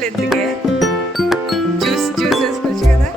గ్లాసులు ఎందుకే జ్యూస్ వేసుకోవచ్చు కదా.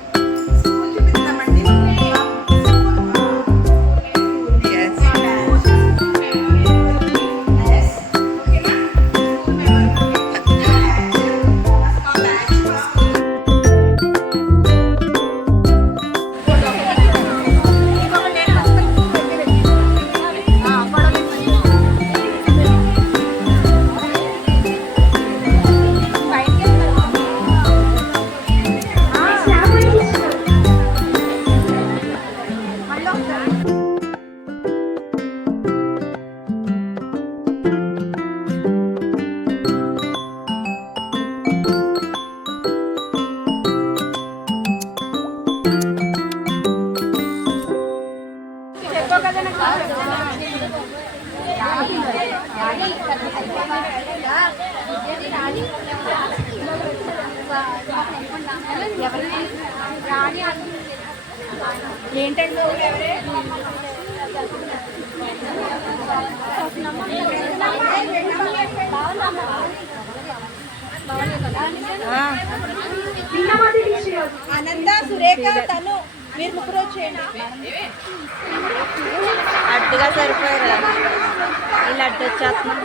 ఏంటంటే అనంత సురేఖ తను మీరు ముగ్గురు వచ్చేయండి. అడ్డుగా సరిపోయారా ఇలా అడ్డు వచ్చేస్తున్నాం.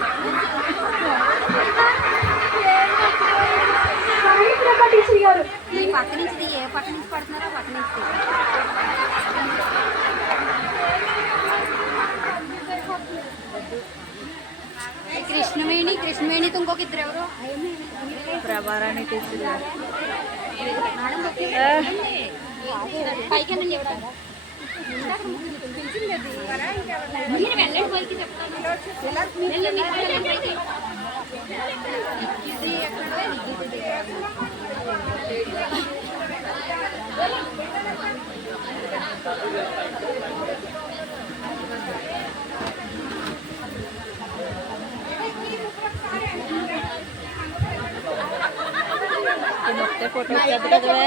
ఈ పక్క నుంచి ఏ పక్క నుంచి పడుతున్నారో పక్క నుంచి కృష్ణవేణితో ఇంకొక ఇద్దరు ఎవరు ప్రభారాన్ని తీసుకురా పైకి వెళ్ళండి.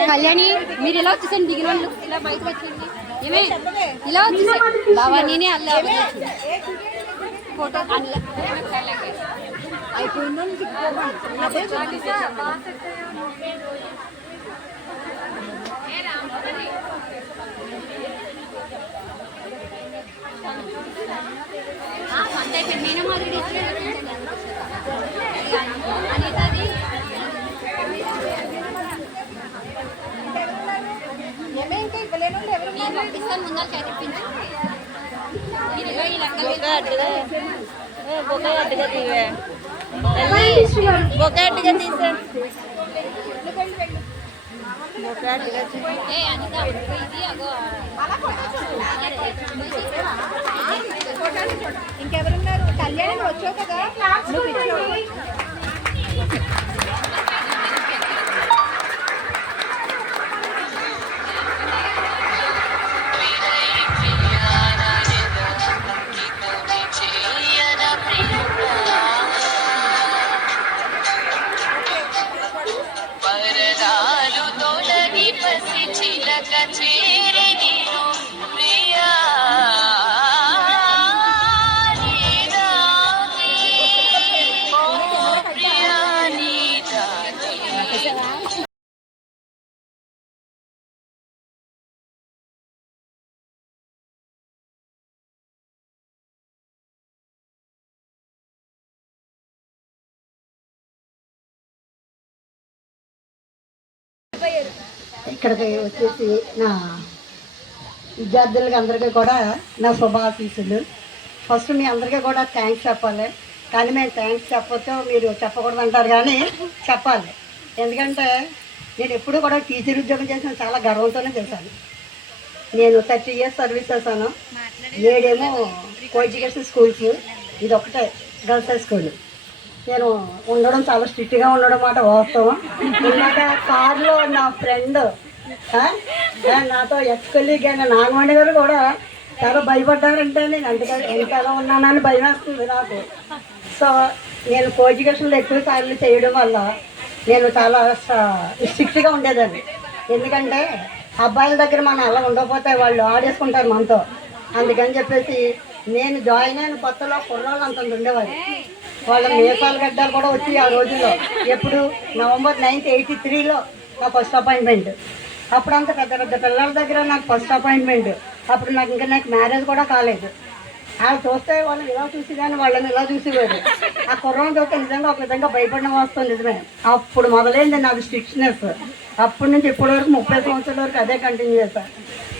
కళ్యాణి మీరు ఇలా వచ్చేసండి, దిగిన వాళ్ళు ఇలా బయటకు వచ్చేయండి. ఏమే ఇలా వచ్చేసి బాబా నేనే అల్లా ఫోటో నేనే మాదిరి పంపిస్తాను ముందు చదివించి బొగ్గట్టుగా తీవే బొగ్గట్టుగా తీసా ఇంకెవరున్నారు? కళ్యాణి వచ్చావు కదా. ఇక్కడికి వచ్చేసి నా విద్యార్థులకి అందరికీ కూడా నా శుభాశీస్సులు. ఫస్ట్ మీ అందరికీ కూడా థ్యాంక్స్ చెప్పాలి, కానీ మేము థ్యాంక్స్ చెప్పొచ్చు మీరు చెప్పకూడదు అంటారు, కానీ చెప్పాలి. ఎందుకంటే నేను ఎప్పుడూ కూడా టీచర్ ఉద్యోగం చేసిన చాలా గర్వంతోనే చేశాను. నేను 30 years సర్వీస్ చేశాను. 7 ఏమో కో ఎడ్యుకేషన్ స్కూల్స్, ఇది ఒకటే గర్ల్స్ హై స్కూల్. నేను ఉండడం చాలా స్ట్రిక్ట్గా ఉండడం మాట వాస్తవం. ఇందాక కార్లో నా ఫ్రెండ్ నాతో ఎక్స్ కొలీగ్ అయిన నాగమణి గారు కూడా చాలా భయపడ్డారంటే నేను ఎంత ఎలా ఉన్నానని భయం వేస్తుంది నాకు. సో నేను కో ఎడ్యుకేషన్లో ఎక్కువ సార్లు చేయడం వల్ల నేను చాలా స్ట్రిక్ట్గా ఉండేదాన్ని. ఎందుకంటే అబ్బాయిల దగ్గర మనం అలా ఉండకపోతే వాళ్ళు ఆడేసుకుంటారు మనతో. అందుకని చెప్పేసి నేను జాయిన్ అయిన కొత్తలో కుర్రాళ్ళు అంత ఉండేవారు. వాళ్ళ మీసాల గడ్డలు కూడా వచ్చి ఆ రోజుల్లో. ఎప్పుడు నవంబర్ 9th 83లో నా ఫస్ట్ అపాయింట్మెంట్. అప్పుడు అంత పెద్ద పెద్ద పిల్లల దగ్గర నాకు ఫస్ట్ అపాయింట్మెంట్. అప్పుడు నాకు మ్యారేజ్ కూడా కాలేదు. వాళ్ళు చూస్తే వాళ్ళని ఇలా చూసి కానీ వాళ్ళని ఇలా చూసేవారు. ఆ కుర్రను చూస్తే నిజంగా ఒక విధంగా భయపడిన వాస్తవం నిజమే. అప్పుడు మొదలైంది నాకు స్ట్రిక్ట్నెస్. అప్పటి నుంచి ఇప్పటి వరకు 30 సంవత్సరాల వరకు అదే కంటిన్యూ చేశాను.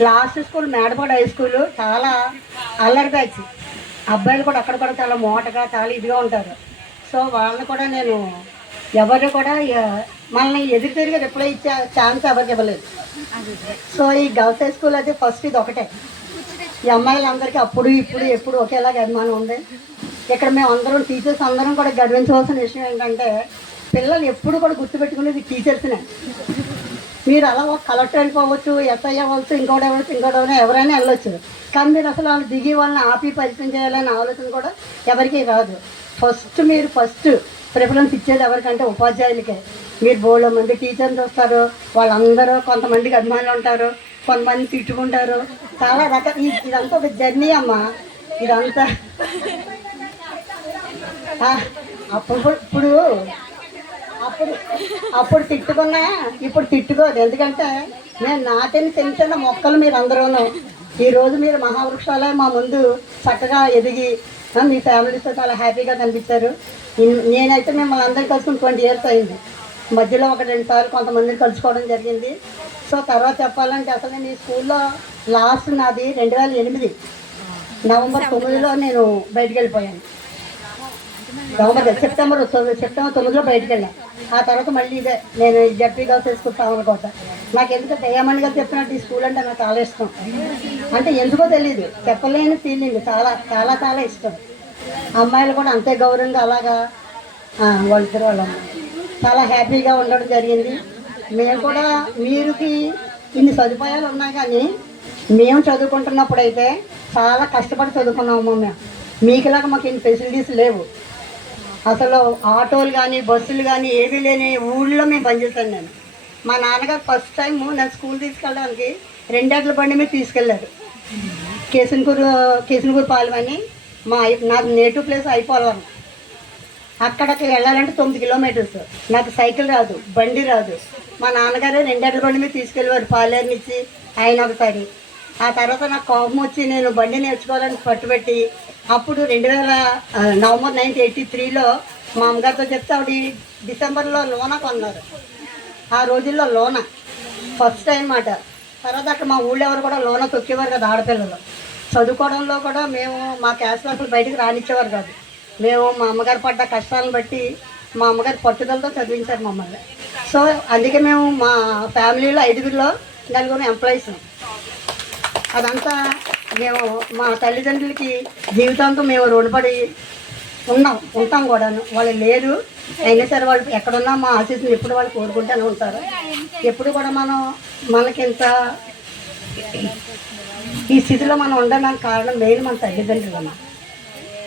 Last school Medapadu high school చాలా అల్లరి బ్యాచ్. అబ్బాయిలు కూడా అక్కడ కూడా చాలా మోటగా చాలా ఇదిగా ఉంటారు. సో వాళ్ళని కూడా నేను ఎవరు కూడా మనల్ని ఎదురు తిరిగి రిప్లై ఇచ్చే ఛాన్స్ ఎవరికి ఇవ్వలేదు. సో ఈ గర్ల్స్ హై స్కూల్ అయితే ఫస్ట్ ఇది ఒకటే. ఈ అమ్మాయిలందరికీ అప్పుడు ఇప్పుడు ఎప్పుడు ఒకేలాగా అభిమానం ఉంది. ఇక్కడ మేము అందరం టీచర్స్ అందరం కూడా గర్వించవలసిన విషయం ఏంటంటే పిల్లలు ఎప్పుడు కూడా గుర్తుపెట్టుకునేది టీచర్స్నే. మీరు అలా ఒక కలెక్టర్ వెళ్ళిపోవచ్చు, ఎస్ఐ అవ్వచ్చు, ఇంకోటి ఎవరైనా వెళ్ళొచ్చు. కానీ మీరు అసలు వాళ్ళు దిగి వాళ్ళని ఆపి పరిచయం చేయాలనే ఆలోచన కూడా ఎవరికీ రాదు. మీరు ఫస్ట్ ప్రిఫరెన్స్ ఇచ్చేది ఎవరికంటే ఉపాధ్యాయులకే. మీరు బోల్డ్ మంది టీచర్ని చూస్తారు, వాళ్ళందరూ కొంతమందికి అభిమానులు ఉంటారు, కొంతమంది తిట్టుకుంటారు, చాలా రకాల. ఇదంతా ఒక జర్నీ అమ్మ. ఇదంతా అప్పుడు తిట్టుకున్నా ఇప్పుడు తిట్టుకోదు. ఎందుకంటే నేను నాటిన చిన్న మొక్కలు మీరు అందరూను ఈరోజు మీరు మహావృక్షాలే మా ముందు చక్కగా ఎదిగి మీ ఫ్యామిలీతో చాలా హ్యాపీగా కనిపించారు. నేనైతే మిమ్మల్ని అందరికీ కలుసుకుని 20 years అయింది. మధ్యలో 1-2 సార్లు కొంతమందిని కలుసుకోవడం జరిగింది. సో తర్వాత చెప్పాలంటే అసలు నేను ఈ స్కూల్లో లాస్ట్ నాది 2008 నవంబర్ 9లో నేను బయటికి వెళ్ళిపోయాను. సెప్టెంబర్ 9లో బయటికి వెళ్ళాను. ఆ తర్వాత మళ్ళీ ఇదే నేను జడ్పీ గర్ల్స్ స్కూల్ సామర్లకోట. నాకు ఎందుకంటే దయామణి గారు చెప్పినట్టు ఈ స్కూల్ అంటే నాకు చాలా ఇష్టం. అంటే ఎందుకో తెలియదు, చెప్పలేని ఫీలింగ్, చాలా చాలా చాలా ఇష్టం. అమ్మాయిలు కూడా అంతే గౌరవంగా అలాగా వాళ్ళిద్దరు వాళ్ళ చాలా హ్యాపీగా ఉండడం జరిగింది. మేము కూడా మీరుకి ఇన్ని సదుపాయాలు ఉన్నాయి కానీ మేము చదువుకుంటున్నప్పుడు అయితే చాలా కష్టపడి చదువుకున్నాము. మేము మీకులాగా మాకు ఇన్ని ఫెసిలిటీస్ లేవు. అసలు ఆటోలు కానీ బస్సులు కానీ ఏమీ లేని ఊళ్ళో మేము పనిచేశాను. నేను మా నాన్నగారు ఫస్ట్ టైం నేను స్కూల్ తీసుకెళ్ళడానికి 2 ఎడ్ల బండి మీద తీసుకెళ్ళారు. కేసనకూరు పాలెం అని నాకు నేటివ్ ప్లేస్ అయిపోవాలి. అక్కడికి వెళ్ళాలంటే 9 kilometers. నాకు సైకిల్ రాదు, బండి రాదు. మా నాన్నగారు 2 ఎడ్ల బండి మీద తీసుకెళ్ళేవారు పాలేరునిచ్చి ఆయన ఒకసారి. ఆ తర్వాత నాకు కోపం వచ్చి నేను బండి నేర్చుకోవాలని పట్టుబెట్టి అప్పుడు నవంబర్ 9th 83లో మా అమ్మగారితో చెప్తే ఆవిడ డిసెంబర్లో లోన కొన్నారు. ఆ రోజుల్లో లోన ఫస్ట్ టైం మాట. తర్వాత అక్కడ మా ఊళ్ళో ఎవరు కూడా లోన తొక్కేవారు కదా ఆడపిల్లలు. చదువుకోవడంలో కూడా మేము మా క్యాస్ట్లో అసలు బయటకు రానిచ్చేవారు కాదు. మేము మా అమ్మగారు పడ్డ కష్టాలను బట్టి మా అమ్మగారి పట్టుదలతో చదివించారు మమ్మల్ని. సో అందుకే మేము మా ఫ్యామిలీలో 5గురిలో 4 ఎంప్లాయీస్. అదంతా మేము మా తల్లిదండ్రులకి జీవితాంతం మేము రుణపడి ఉంటాం కూడాను. వాళ్ళు లేరు అయినా సరే వాళ్ళు ఎక్కడున్నా మా ఆశీస్సులు ఎప్పుడు వాళ్ళు కోరుకుంటూనే ఉంటారు. ఎప్పుడు కూడా మనకింత ఈ స్థితిలో మనం ఉండడానికి కారణం మెయిన్ మన తల్లిదండ్రులు.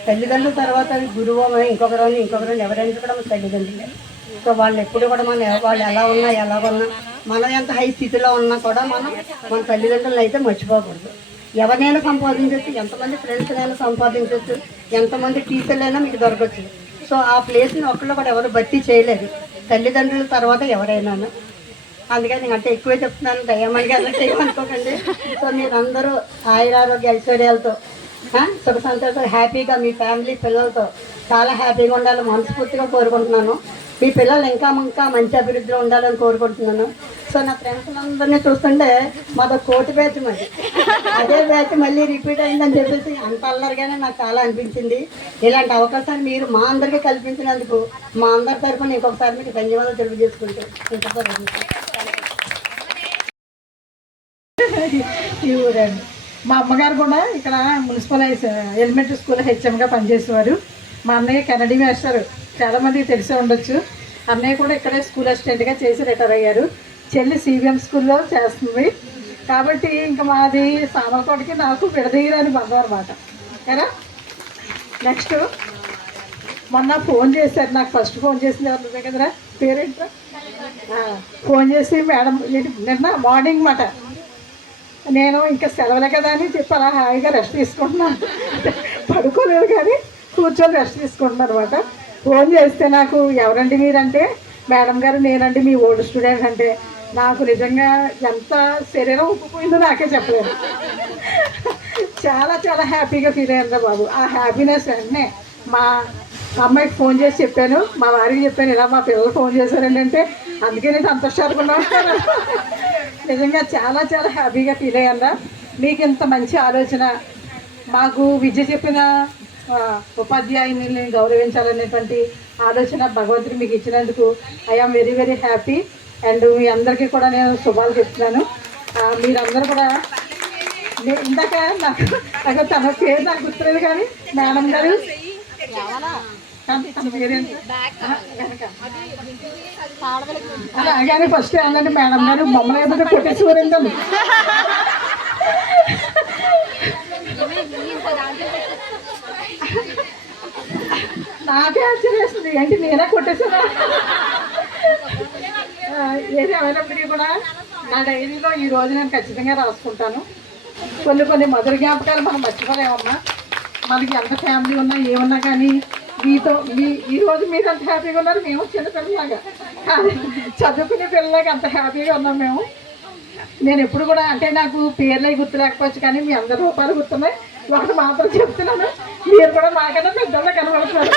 తల్లిదండ్రుల తర్వాత గురువు ఇంకొకరు ఎవరైనా కూడా మన తల్లిదండ్రులే. సో వాళ్ళు ఎప్పుడు కూడా వాళ్ళు ఎలా ఉన్నా ఎలాగున్నా మనం ఎంత హై స్థితిలో ఉన్నా కూడా మన తల్లిదండ్రులను అయితే మర్చిపోకూడదు. ఎవరినైనా సంపాదించవచ్చు, ఎంతమంది ఫ్రెండ్స్నైనా సంపాదించవచ్చు, ఎంతమంది టీచర్లైనా మీకు దొరకచ్చు. సో ఆ ప్లేస్ని ఒక్కళ్ళు కూడా ఎవరు భర్తీ చేయలేదు, తల్లిదండ్రుల తర్వాత ఎవరైనాను. అందుకని నేను అంటే ఎక్కువే చెప్తున్నాను, దయమణి గారు ఏమనుకోకండి. సో మీరందరూ ఆయురారోగ్య ఐశ్వర్యాలతో సుఖ సంతోషాలు హ్యాపీగా మీ ఫ్యామిలీ పిల్లలతో చాలా హ్యాపీగా ఉండాలని మనస్ఫూర్తిగా కోరుకుంటున్నాను. మీ పిల్లలు ఇంకా మంచి అభివృద్ధిలో ఉండాలని కోరుకుంటున్నాను. సో నా ఫ్రెండ్స్ అందరినీ చూస్తుంటే మాతో కోటి బ్యాచ్ మరి అదే బ్యాచ్ మళ్ళీ రిపీట్ అయిందని చెప్పేసి అంత అల్లరిగానే నాకు చాలా అనిపించింది. ఇలాంటి అవకాశాన్ని మీరు మా అందరికీ కల్పించినందుకు మా అందరి తరఫున ఇంకొకసారి మీకు ధన్యవాదాలు తెలియజేసుకుంటూ ఈ ఊరండి. మా అమ్మగారు కూడా ఇక్కడ మున్సిపల్ ఎలిమెంటరీ స్కూల్ హెచ్ఎంగా పనిచేసేవారు. మా అన్నయ్య కెనడీ మాస్టర్, చాలామందికి తెలిసే ఉండొచ్చు. అన్నయ్య కూడా ఇక్కడే స్కూల్ అసిస్టెంట్గా చేసి రిటైర్ అయ్యారు. చెల్లి సిబిఎం స్కూల్లో చేస్తుంది. కాబట్టి ఇంకా మాది సామర్లకోటకి నాకు విడదీయరాని బంధం అనమాట కదా. నెక్స్ట్ మొన్న ఫోన్ చేశారు నాకు. ఫస్ట్ ఫోన్ చేసింది ఎవరు కదరా, పేరేంట్రా? ఫోన్ చేసి మేడం నిన్న మార్నింగ్ మాట నేను ఇంకా సెలవులే కదా అని చెప్పి అలా హాయిగా రెస్ట్ తీసుకుంటున్నాను. పడుకోలేదు కానీ కూర్చొని రెస్ట్ తీసుకుంటున్నాను అనమాట. ఫోన్ చేస్తే నాకు ఎవరండి మీరంటే మేడం గారు నేనండి మీ ఓల్డ్ స్టూడెంట్ అంటే నాకు నిజంగా ఎంత శరీరం ఉప్పుపోయిందో నాకే చెప్పలేదు. చాలా చాలా హ్యాపీగా ఫీల్ అయ్యాను బాబు. ఆ హ్యాపీనెస్ వెంటనే మా అమ్మాయికి ఫోన్ చేసి చెప్పాను, మా వారికి చెప్పాను, ఇలా మా పిల్లలు ఫోన్ చేశారండి అంటే అందుకే నేను సంతోషాలుగా ఉంటాను. నిజంగా చాలా చాలా హ్యాపీగా ఫీల్ అయ్యాను. మీకు ఇంత మంచి ఆలోచన, మాకు విద్య చెప్పిన ఉపాధ్యాయుని గౌరవించాలనేటువంటి ఆలోచన భగవంతుడు మీకు ఇచ్చినందుకు I am very very happy. And మీ అందరికీ కూడా నేను శుభాలు చెప్తున్నాను. మీరందరూ కూడా ఇందాక నాకు తన పేరు నాకు గుర్తులేదు కానీ మేడం గారు తన పేరేంటి అలాగే ఫస్ట్ ఏంటంటే మేడం గారు మమ్మల్ని ఏదైనా కొట్టేసేవారండి. నాకే ఆశ్చర్యేస్తుంది ఏంటి నేనే కొట్టేసాను. ఏది ఏమైనప్పటికీ కూడా నా డైరీలో ఈ రోజు నేను ఖచ్చితంగా రాసుకుంటాను. కొన్ని మధుర జ్ఞాపకాలు మనం మర్చిపోలేమమ్మా. మనకి ఎంత ఫ్యామిలీ ఉన్నా ఏమన్నా కానీ మీతో ఈ రోజు మీరు అంత హ్యాపీగా ఉన్నారు, మేము చిన్నపిల్లలాగా కానీ చదువుకునే పిల్లలాగా అంత హ్యాపీగా ఉన్నాం మేము. నేను ఎప్పుడు కూడా అంటే నాకు పేర్లే గుర్తు లేకపోవచ్చు కానీ మీ అందరి రూపాయలు గుర్తున్నాయి. ఒకటి మాత్రం చెప్తున్నాను, మీరు కూడా మాకన్నా పెద్దగా కనబడుతున్నారు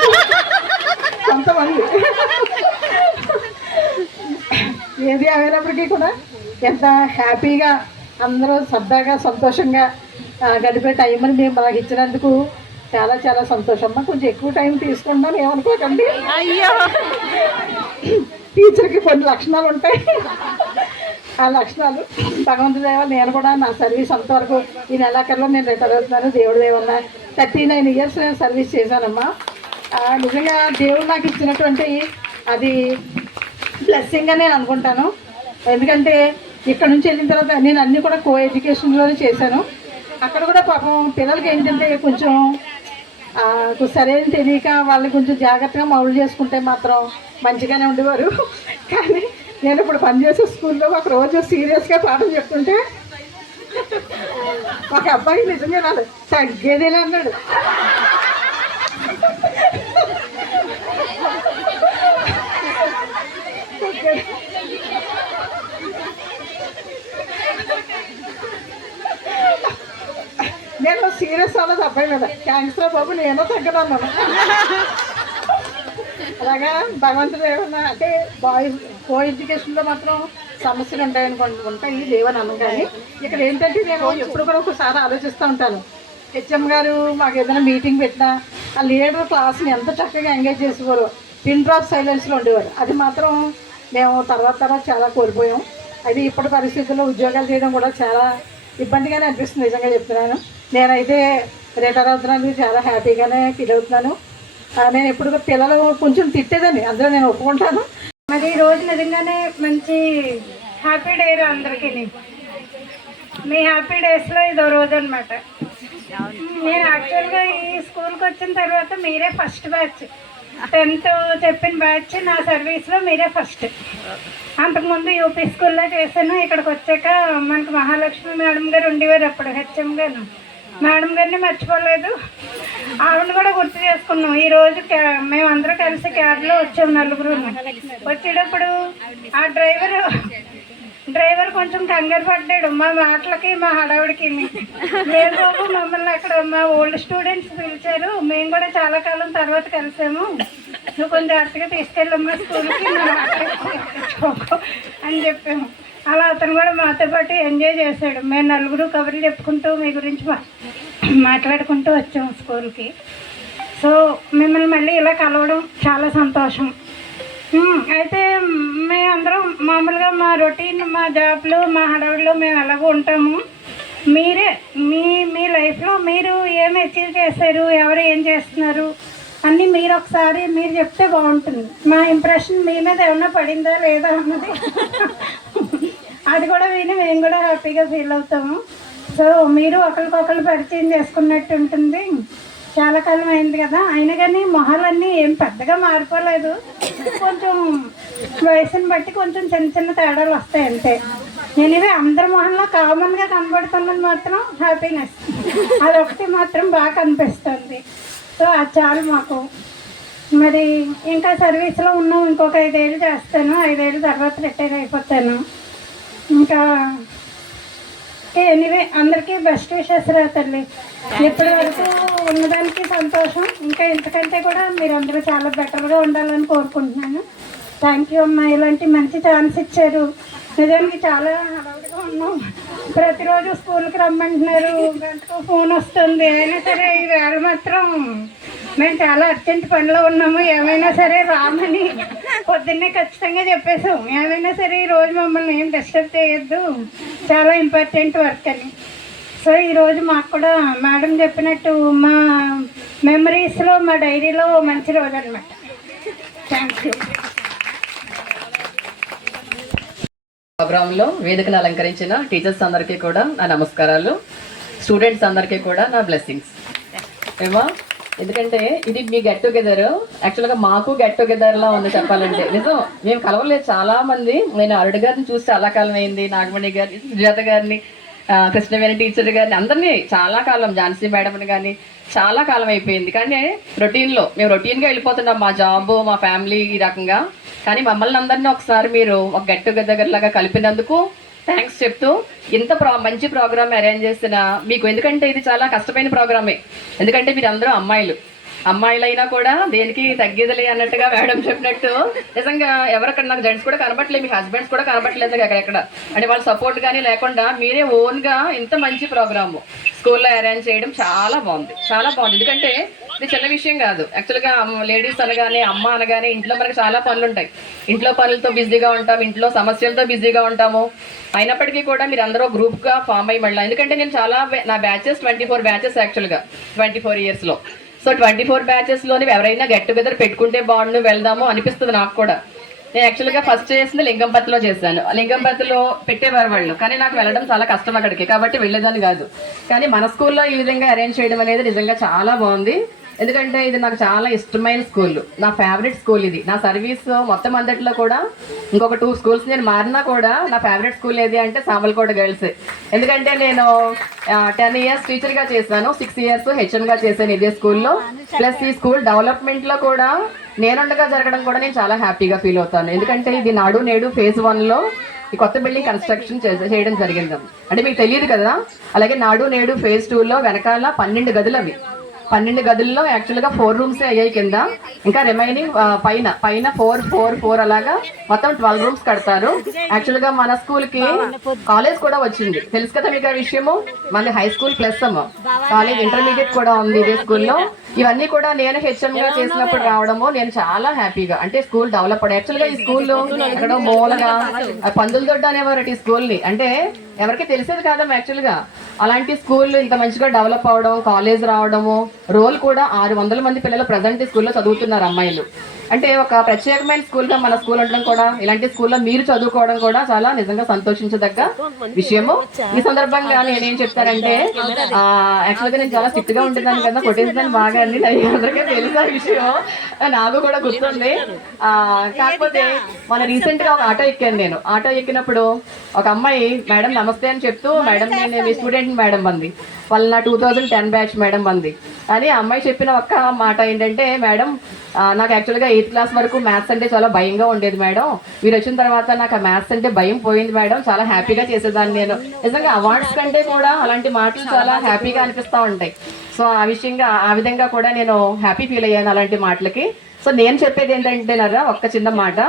కొంతమంది. ఏది అయినప్పటికీ కూడా ఎంత హ్యాపీగా అందరూ సరదాగా సంతోషంగా గడిపే టైం అని మేము మాకు ఇచ్చినందుకు చాలా చాలా సంతోషమ్మా. కొంచెం ఎక్కువ టైం తీసుకుంటాను ఏమనుకోకండి. టీచర్కి కొన్ని లక్షణాలు ఉంటాయి, ఆ లక్షణాలు భగవంతుడి దేవ నేను కూడా నా సర్వీస్ అంతవరకు ఈ నెలాఖరులో నేను రిటైర్ అవుతున్నాను. దేవుడి దేవన్న 39 years నేను సర్వీస్ చేశానమ్మా. నిజంగా దేవుడు నాకు ఇచ్చినటువంటి అది బ్లెస్సింగ్ అని నేను అనుకుంటాను. ఎందుకంటే ఇక్కడ నుంచి వెళ్ళిన తర్వాత నేను అన్నీ కూడా కో ఎడ్యుకేషన్లోనే చేశాను. అక్కడ కూడా పాపం పిల్లలకి ఏంటంటే కొంచెం సరైన తెలియక వాళ్ళని కొంచెం జాగ్రత్తగా మౌలు చేసుకుంటే మాత్రం మంచిగానే ఉండేవారు. కానీ నేను ఇప్పుడు పనిచేసే స్కూల్లో ఒక రోజు సీరియస్గా పాఠం చెప్తుంటే ఒక అబ్బాయి నిజంగా రాదు తగ్గేదేలే అన్నాడు. నేను సీరియస్ అన్నది అబ్బాయి మీద క్యాన్సర్ బాబు నేను తగ్గదన్నాను. అలాగా భగవంతుడు ఏమన్నా అంటే బాయ్స్ కో ఎడ్యుకేషన్లో మాత్రం సమస్యలు ఉంటాయనుకోండి, ఉంటాయి లేవని అన్నాను. కానీ ఇక్కడ ఏంటంటే నేను ఎప్పుడు కూడా ఒకసారి ఆలోచిస్తూ ఉంటాను. హెచ్ఎం గారు మాకు ఏదైనా మీటింగ్ పెట్టినా ఆ లీడర్ క్లాస్ని ఎంత చక్కగా ఎంగేజ్ చేసేవారు, పిన్ డ్రాప్ సైలెన్స్లో ఉండేవారు. అది మాత్రం మేము తర్వాత చాలా కోల్పోయాం. అది ఇప్పటి పరిస్థితుల్లో ఉద్యోగాలు చేయడం కూడా చాలా ఇబ్బందిగానే అనిపిస్తుంది. నిజంగా చెప్తున్నాను, నేనైతే రిటైర్ అవుతున్నాను, చాలా హ్యాపీగానే ఫీల్ అవుతున్నాను. నేను ఎప్పుడు పిల్లలు కొంచెం తిట్టేదాన్ని, అందులో నేను ఒప్పుకుంటాను. మరి ఈరోజు నిజంగానే మంచి హ్యాపీ డే అందరికీ. మీ హ్యాపీ డేస్లో ఇదో రోజు అనమాట. నేను యాక్చువల్గా ఈ స్కూల్కి వచ్చిన తర్వాత మీరే ఫస్ట్ బ్యాచ్, 10th చెప్పిన బ్యాచ్ నా సర్వీస్లో మీరే ఫస్ట్. అంతకుముందు యూపీ స్కూల్లో చేశాను. ఇక్కడికి వచ్చాక మనకు మహాలక్ష్మి మేడం గారు ఉండేవారు అప్పుడు హెచ్ఎం గారు. మేడం గారిని మర్చిపోలేదు, ఆవిడని కూడా గుర్తు చేసుకున్నాం. ఈరోజు మేమందరూ కలిసి క్యాబ్లో వచ్చాము, నలుగురు. వచ్చేటప్పుడు ఆ డ్రైవర్ కొంచెం కంగారు పడ్డాడు మా మాటలకి మా హడావుడికి. లేదు బాబు మమ్మల్ని అక్కడ మా ఓల్డ్ స్టూడెంట్స్ పిలిచారు, మేము కూడా చాలా కాలం తర్వాత కలిసాము, నువ్వు కొంచెం జాగ్రత్తగా తీసుకెళ్ళమ్మా స్కూల్కి అని చెప్పాము. అలా అతను కూడా మాతో పాటు ఎంజాయ్ చేశాడు. మేము నలుగురు కబుర్లు చెప్పుకుంటూ మీ గురించి మాట్లాడుకుంటూ వచ్చాము స్కూల్కి. సో మిమ్మల్ని మళ్ళీ ఇలా కలవడం చాలా సంతోషం. అయితే మేమందరం మామూలుగా మా రొటీన్, మా జాబ్లో, మా హడావుడిలో మేము ఎలాగో ఉంటాము. మీరే మీ లైఫ్లో మీరు ఏమి అచీవ్ చేశారు, ఎవరు ఏం చేస్తున్నారు అన్నీ మీరు ఒకసారి మీరు చెప్తే బాగుంటుంది. మా ఇంప్రెషన్ మీ మీద ఏమన్నా పడిందా లేదా అన్నది అది కూడా విని మేము కూడా హ్యాపీగా ఫీల్ అవుతాము. సో మీరు ఒకరికొకరు పరిచయం చేసుకున్నట్టు ఉంటుంది. చాలా కాలం అయింది కదా, అయినా కానీ మొహాలన్నీ ఏం పెద్దగా మారిపోలేదు. కొంచెం వయసుని బట్టి కొంచెం చిన్న తేడాలు వస్తాయి అంతే. ఎనివే అందరి మొహంలో కామన్గా కనబడుతున్నది మాత్రం హ్యాపీనెస్, అదొకటి మాత్రం బాగా కనిపిస్తుంది. సో అది చాలు మాకు. మరి ఇంకా సర్వీస్లో ఉన్నాం, ఇంకొక 5 ఏళ్ళు చేస్తాను, 5 ఏళ్ళ తర్వాత రిటైర్ అయిపోతాను. ఇంకా ఎనీవే అందరికీ బెస్ట్ విషెస్ రా తల్లి. ఇప్పటి వరకు ఉన్నదానికి సంతోషం, ఇంకా ఇంతకంటే కూడా మీరు అందరూ చాలా బెటర్గా ఉండాలని కోరుకుంటున్నాను. థ్యాంక్ యూ అమ్మా, ఇలాంటి మంచి ఛాన్స్ ఇచ్చారు. నిజానికి చాలా హడావుడిగా ఉన్నాం, ప్రతిరోజు స్కూల్కి రమ్మంటున్నారు, గంటకు ఫోన్ వస్తుంది. అయినా సరే ఈవేళ మాత్రం మేము చాలా అర్జెంట్ పనిలో ఉన్నాము, ఏమైనా సరే రామని పొద్దున్నే ఖచ్చితంగా చెప్పేసాం. ఏమైనా సరే ఈరోజు మమ్మల్ని ఏం డిస్టర్బ్ చేయొద్దు, చాలా ఇంపార్టెంట్ వర్క్ అని. సో ఈరోజు మాకు కూడా మేడం చెప్పినట్టు మా మెమరీస్లో, మా డైరీలో మంచి రోజు అనమాట. Thank you. ప్రోగ్రాంలో వేదికను అలంకరించిన టీచర్స్ అందరికీ కూడా నా నమస్కారాలు, స్టూడెంట్స్ అందరికీ కూడా నా బ్లెస్సింగ్స్ ఏమా. ఎందుకంటే ఇది మీ గెట్ టుగెదర్, యాక్చువల్గా మాకు గెట్ టుగెదర్లా ఉంది చెప్పాలంటే. నిజం, మేము కలవలేదు చాలా మంది. నేను అరుడు గారిని చూసి చాలా కాలం అయింది, నాగమణి గారిని, సుజాత గారిని, కృష్ణవేణి టీచర్ గారిని, అందరినీ చాలా కాలం, ఝాన్సీ మేడంని కానీ చాలా కాలం అయిపోయింది. కానీ మేము రొటీన్గా వెళ్ళిపోతున్నాం, మా జాబ్, మా ఫ్యామిలీ ఈ రకంగా. కానీ మమ్మల్ని అందరినీ ఒకసారి మీరు ఒక గెట్ టుగెదర్ లాగా కలిపినందుకు థ్యాంక్స్ చెప్తూ, ఇంత మంచి ప్రోగ్రామ్ అరేంజ్ చేసిన మీకు, ఎందుకంటే ఇది చాలా కష్టమైన ప్రోగ్రామే. ఎందుకంటే మీరు అందరూ అమ్మాయిలైనా కూడా దేనికి తగ్గేదిలే అన్నట్టుగా మేడం చెప్పినట్టు, నిజంగా ఎవరక్కడ నాకు జెంట్స్ కూడా కనబట్టలేదు, మీ హస్బెండ్స్ కూడా కనబట్టలేదు ఎక్కడ. అంటే వాళ్ళ సపోర్ట్ కానీ లేకుండా మీరే ఓన్గా ఇంత మంచి ప్రోగ్రాము స్కూల్లో అరేంజ్ చేయడం చాలా బాగుంది, చాలా బాగుంది. ఎందుకంటే ఇది చిన్న విషయం కాదు. యాక్చువల్గా లేడీస్ అనగానే, అమ్మ అనగానే ఇంట్లో మనకు చాలా పనులు ఉంటాయి, ఇంట్లో పనులతో బిజీగా ఉంటాం, ఇంట్లో సమస్యలతో బిజీగా ఉంటాము. అయినప్పటికీ కూడా మీరు అందరూ గ్రూప్గా ఫామ్ అయ్యి మళ్ళీ, ఎందుకంటే నేను నా బ్యాచెస్ 24 బ్యాచెస్ యాక్చువల్గా 24 ఇయర్స్లో. సో 24 బ్యాచెస్లోని ఎవరైనా గెట్ టుగెదర్ పెట్టుకుంటే బాగుండు, వెళ్దాము అనిపిస్తుంది నాకు కూడా. నేను యాక్చువల్గా ఫస్ట్ చేసింది లింగంపతిలో చేశాను. లింగంపతిలో పెట్టేవారు వాళ్ళు, కానీ నాకు వెళ్ళడం చాలా కష్టం అక్కడికి, కాబట్టి వెళ్ళేదాన్ని కాదు. కానీ మన స్కూల్లో ఈ విధంగా అరేంజ్ చేయడం అనేది నిజంగా చాలా బాగుంది. ఎందుకంటే ఇది నాకు చాలా ఇష్టమైన స్కూల్, నా ఫేవరెట్ స్కూల్ ఇది. నా సర్వీస్ మొత్తం అందట్లో కూడా ఇంకొక 2 స్కూల్స్ నేను మారినా కూడా నా ఫేవరెట్ స్కూల్ ఏది అంటే సామర్లకోట గర్ల్స్. ఎందుకంటే నేను 10 ఇయర్స్ టీచర్గా చేశాను, 6 ఇయర్స్ హెచ్ఎంగా చేశాను ఇదే స్కూల్లో. ప్లస్ ఈ స్కూల్ డెవలప్మెంట్లో కూడా నేనుండగా జరగడం కూడా నేను చాలా హ్యాపీగా ఫీల్ అవుతాను. ఎందుకంటే ఇది నాడు నేడు ఫేజ్ 1లో ఈ కొత్త బిల్డింగ్ కన్స్ట్రక్షన్ చేయడం జరిగింది. అంటే మీకు తెలియదు కదా. అలాగే నాడు నేడు ఫేజ్ 2లో వెనకాల 12 గదులు, అవి 12 గదుల్లో యాక్చువల్గా 4 రూమ్సే అయ్యాయి కింద, ఇంకా రిమైనింగ్ పైన 4 అలాగా మొత్తం 12 రూమ్స్ కడతారు. యాక్చువల్గా మన స్కూల్కి కాలేజ్ కూడా వచ్చింది, తెలుసు కదా మీకు ఆ విషయము. మనది high school plus college, intermediate కూడా ఉంది ఇదే స్కూల్లో. ఇవన్నీ కూడా నేను హెచ్ఎంగా చేసినప్పుడు రావడము నేను చాలా హ్యాపీగా, అంటే స్కూల్ డెవలప్ అయ్యి. యాక్చువల్గా ఈ స్కూల్లో ఎక్కడో మూలగా పందుల దొడ్డు అనేవారు ఈ స్కూల్ని, అంటే ఎవరికి తెలిసేది కాదమ్మా యాక్చువల్గా. అలాంటి స్కూల్ ఇంత మంచిగా డెవలప్ అవడం, కాలేజ్ రావడము, రోల్ కూడా 600 మంది పిల్లలు ప్రజెంట్ ఈ స్కూల్లో చదువుతున్నారు అమ్మాయిలు. అంటే ఒక ప్రత్యేకమైన స్కూల్గా మన స్కూల్ ఉండడం కూడా, ఇలాంటి స్కూల్లో మీరు చదువుకోవడం కూడా చాలా నిజంగా సంతోషించదగ్గ విషయము. ఈ సందర్భంగా నేనేం చెప్తానంటే, యాక్చువల్గా నేను చాలా స్ట్రిక్ట్గా ఉండేదాన్ని కదా, కొట్టేసేదాన్ని బాగా అన్ని, అందరికీ తెలిసిన విషయం, నాకు కూడా గుర్తుంది. కాకపోతే మన రీసెంట్గా ఒక ఆటో ఎక్కాను నేను. ఆటో ఎక్కినప్పుడు ఒక అమ్మాయి మేడం నమస్తే అని చెప్తూ, మేడం నేను మీ స్టూడెంట్ మేడం అంది. వాళ్ళ నా 2010 బ్యాచ్ మేడం అంది. అని అమ్మాయి చెప్పిన ఒక్క మాట ఏంటంటే, మేడం నాకు యాక్చువల్గా 8th క్లాస్ వరకు మ్యాథ్స్ అంటే చాలా భయంగా ఉండేది మేడం, మీరు వచ్చిన తర్వాత నాకు ఆ మ్యాథ్స్ అంటే భయం పోయింది మేడం, చాలా హ్యాపీగా చేసేదాన్ని నేను. నిజంగా అవార్డ్స్ కంటే కూడా అలాంటి మాటలు చాలా హ్యాపీగా అనిపిస్తూ ఉంటాయి. సో ఆ విధంగా కూడా నేను హ్యాపీ ఫీల్ అయ్యాను అలాంటి మాటలకి. సో నేను చెప్పేది ఏంటంటేనారా, ఒక్క చిన్న మాట,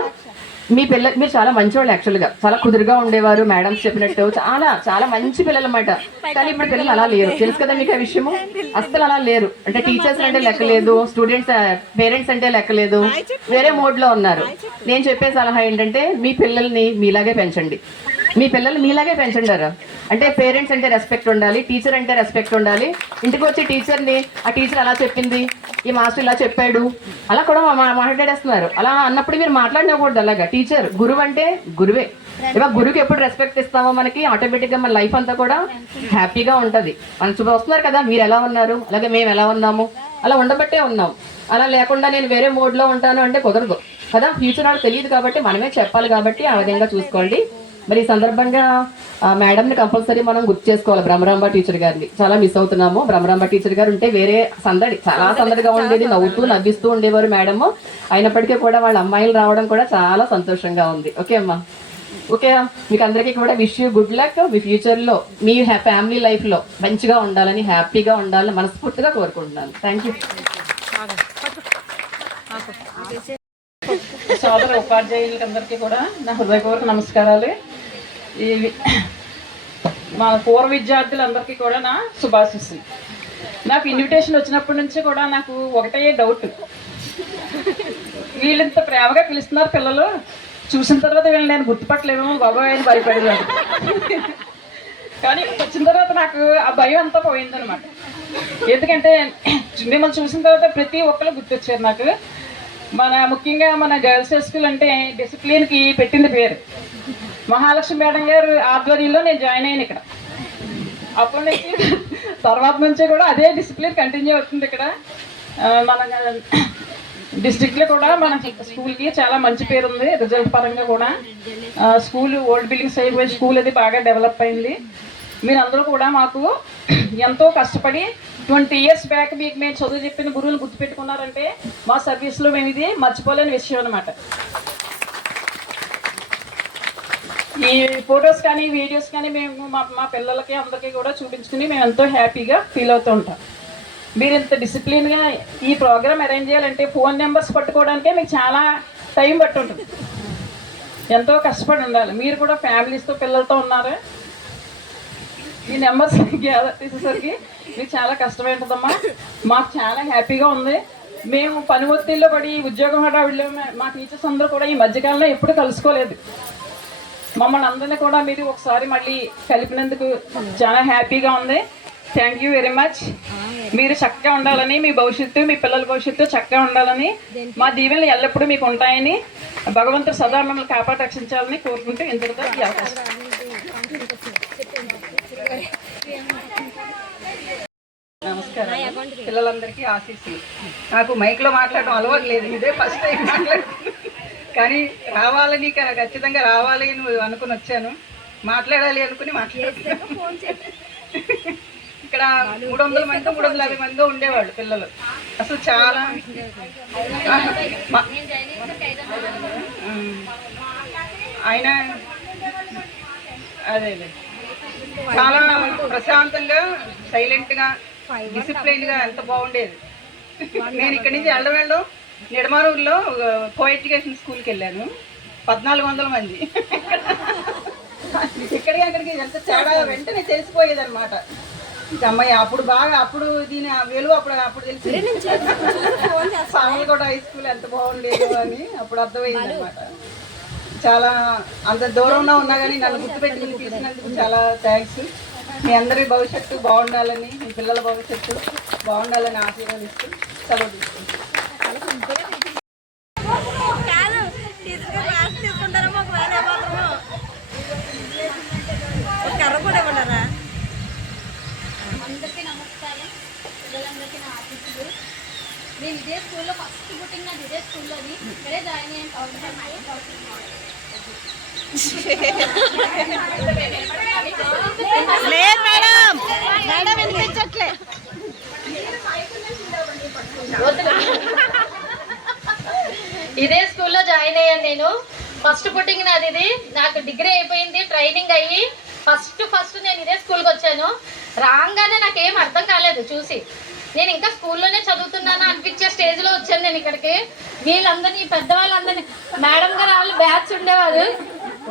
మీరు చాలా మంచివాళ్ళు, యాక్చువల్గా చాలా కుదురుగా ఉండేవారు, మేడమ్స్ చెప్పినట్టు చాలా చాలా మంచి పిల్లలు అన్నమాట. కానీ ఇప్పుడు పిల్లలు అలా లేరు, తెలుసు కదా మీకు ఆ విషయము. అస్సలు అలా లేరు. అంటే టీచర్స్ అంటే లెక్కలేదు, స్టూడెంట్స్ పేరెంట్స్ అంటే లెక్కలేదు, వేరే మోడ్లో ఉన్నారు. నేను చెప్పే సలహా ఏంటంటే, మీ పిల్లల్ని మీలాగే పెంచండి, మీ పిల్లలు మీలాగే పెంచండారు. అంటే పేరెంట్స్ అంటే రెస్పెక్ట్ ఉండాలి, టీచర్ అంటే రెస్పెక్ట్ ఉండాలి. ఇంటికి వచ్చి టీచర్ని, ఆ టీచర్ అలా చెప్పింది, ఈ మాస్టర్ ఇలా చెప్పాడు, అలా కూడా మాట్లాడేస్తున్నారు. అలా అన్నప్పుడు మీరు మాట్లాడినకూడదు. అలాగా టీచర్, గురువు అంటే గురువే. ఇవాళ గురువుకి ఎప్పుడు రెస్పెక్ట్ ఇస్తామో మనకి ఆటోమేటిక్గా మన లైఫ్ అంతా కూడా హ్యాపీగా ఉంటుంది. మనం వస్తున్నారు కదా, మీరు ఎలా ఉన్నారు, అలాగే మేము ఎలా ఉన్నాము, అలా ఉండబట్టే ఉన్నాం. అలా లేకుండా నేను వేరే మోడ్లో ఉంటాను అంటే కుదరదు కదా. ఫ్యూచర్ వాళ్ళకి తెలియదు కాబట్టి మనమే చెప్పాలి. కాబట్టి ఆ విధంగా చూసుకోండి. మరి ఈ సందర్భంగా మేడంని కంపల్సరీ మనం గుర్తు చేసుకోవాలి. బ్రహ్మరాంబ టీచర్ గారిని చాలా మిస్ అవుతున్నాము. బ్రహ్మరాంబ టీచర్ గారు ఉంటే వేరే సందడి, చాలా సందడిగా ఉండేది, నవ్వుతూ నవ్విస్తూ ఉండేవారు మేడము. అయినప్పటికీ కూడా వాళ్ళ అమ్మాయిలు రావడం కూడా చాలా సంతోషంగా ఉంది. ఓకే అమ్మా, ఓకే. మీకు అందరికీ కూడా విష్ యూ గుడ్ లక్. మీ ఫ్యూచర్లో మీ ఫ్యామిలీ లైఫ్లో మంచిగా ఉండాలని, హ్యాపీగా ఉండాలని మనస్ఫూర్తిగా కోరుకుంటున్నాను. Thank you. సోదర ఉపాధ్యాయులకి అందరికీ కూడా నా హృదయపూర్వక నమస్కారాలు. ఈ మా పూర్వ విద్యార్థులందరికీ కూడా నా శుభాశిస్సులు. నాకు ఇన్విటేషన్ వచ్చినప్పటి నుంచి కూడా నాకు ఒకటే డౌట్, వీళ్ళు ఇంత ప్రేమగా పిలుస్తున్నారు పిల్లలు, చూసిన తర్వాత వీళ్ళు నేను గుర్తుపట్టలేమో బాబాయ్ అని భయపడేదాన్ని. కానీ వచ్చిన తర్వాత నాకు ఆ భయం అంతా పోయిందనమాట. ఎందుకంటే మిమ్మల్ని చూసిన తర్వాత ప్రతి ఒక్కరు గుర్తొచ్చారు నాకు. ముఖ్యంగా మన గర్ల్స్ హై స్కూల్ అంటే డిసిప్లిన్కి పెట్టింది పేరు. మహాలక్ష్మి మేడం గారు ఆధ్వర్యంలో నేను జాయిన్ అయ్యాను ఇక్కడ. అప్పటి నుంచి తర్వాత నుంచి కూడా అదే డిసిప్లిన్ కంటిన్యూ అవుతుంది ఇక్కడ. మన డిస్ట్రిక్ట్లో కూడా మన స్కూల్కి చాలా మంచి పేరు ఉంది. రిజల్ట్ పరంగా కూడా స్కూల్ ఓల్డ్ బిల్డింగ్స్ అయిపోయి స్కూల్ అది బాగా డెవలప్ అయింది. మీరందరూ కూడా మాకు ఎంతో కష్టపడి 20 years బ్యాక్ మీకు మేము చదువు చెప్పిన గురువులు గుర్తుపెట్టుకున్నారంటే మా సర్వీస్లో మేము ఇది మర్చిపోలేని విషయం అనమాట. ఈ ఫొటోస్ కానీ వీడియోస్ కానీ మేము మా పిల్లలకి అందరికీ కూడా చూపించుకుని మేము ఎంతో హ్యాపీగా ఫీల్ అవుతూ ఉంటాం. మీరు ఇంత డిసిప్లిన్గా ఈ ప్రోగ్రామ్ అరేంజ్ చేయాలంటే ఫోన్ నెంబర్స్ పట్టుకోవడానికే మీకు చాలా టైం పట్టి ఉంటుంది. ఎంతో కష్టపడి ఉండాలి. మీరు కూడా ఫ్యామిలీస్తో పిల్లలతో ఉన్నారు. ఈ నెంబర్స్ గ్యాదర్ చేసేసరికి మీకు చాలా కష్టమైంటుందమ్మా. మాకు చాలా హ్యాపీగా ఉంది. మేము పని ఒత్తిడిలో పడి ఉద్యోగం హడావిడిలో మా టీచర్స్ అందరూ కూడా ఈ మధ్యకాలంలో ఎప్పుడు కలుసుకోలేదు. మమ్మల్ని అందరినీ కూడా మీరు ఒకసారి మళ్ళీ కలిపినందుకు చాలా హ్యాపీగా ఉంది. Thank you very much. మీరు చక్కగా ఉండాలని, మీ భవిష్యత్తు, మీ పిల్లల భవిష్యత్తు చక్కగా ఉండాలని, మా దీవెనలు ఎల్లప్పుడూ మీకు ఉంటాయని, భగవంతుడు సదా మిమ్మల్ని కాపాడి రక్షించాలని కోరుకుంటూ ఇంతటితో ఈ అవకాశం. నమస్కారం. పిల్లలందరికీ ఆశీస్సులు. నాకు మైక్లో మాట్లాడడం అలవాటు లేదు, ఇదే ఫస్ట్ టైం మాట్లాడుతున్నాను. కానీ రావాలని, ఖచ్చితంగా రావాలి అని అనుకుని వచ్చాను. మాట్లాడాలి అనుకుని మాట్లాడుతున్నాను. ఇక్కడ 300 మంది 350 మంది ఉండేవాళ్ళు పిల్లలు. అసలు చాలా ఆయన అదే చాలా ప్రశాంతంగా, సైలెంట్గా, డిసిప్లైన్గా ఎంత బాగుండేది. నేను ఇక్కడి నుంచి వెళ్ళడం నిడమానూరులో కో ఎడ్యుకేషన్ స్కూల్కి వెళ్ళాను. 1400 మంది. ఇక్కడికి అక్కడికి ఎంత తేడా వెంటనే తెలిసిపోయేది అనమాట. అమ్మాయి అప్పుడు దీని వెలుగు అప్పుడు తెలిసింది. సామలకోట హై స్కూల్ ఎంత బాగుండేది అని అప్పుడు అర్థమైంది అనమాట. చాలా అంత దూరంలో ఉన్నా కానీ నన్ను గుర్తుపెట్టి తీసినందుకు చాలా థ్యాంక్స్. మీ అందరి భవిష్యత్తు బాగుండాలని, మీ పిల్లల భవిష్యత్తు బాగుండాలని ఆశీర్వదిస్తూ సెలవు తీసుకుంటాను. అందరికీ నమస్కారం. పిల్లలందరికీ నా ఆశీస్సులు. నేను ఇదే స్కూల్లో ఫస్ట్ పుట్టింగ్ నాది ఇదే స్కూల్లోని, ఇక్కడే జాయిన్ అయ్యాను. లేదు మేడం, మేడం వినిపించట్లే. ఇదే స్కూల్లో జాయిన్ అయ్యాను నేను. ఫస్ట్ పుట్టింగ్ నాది ఇది. నాకు డిగ్రీ అయిపోయింది, ట్రైనింగ్ అయ్యి ఫస్ట్ నేను ఇదే స్కూల్కి వచ్చాను. రాగానే నాకేం అర్థం కాలేదు చూసి. నేను ఇంకా స్కూల్లోనే చదువుతున్నాను అనిపించే స్టేజ్లో వచ్చాను నేను ఇక్కడికి. వీళ్ళందరినీ, పెద్దవాళ్ళందరినీ, మేడం గారు వాళ్ళు బ్యాచ్ ఉండేవారు.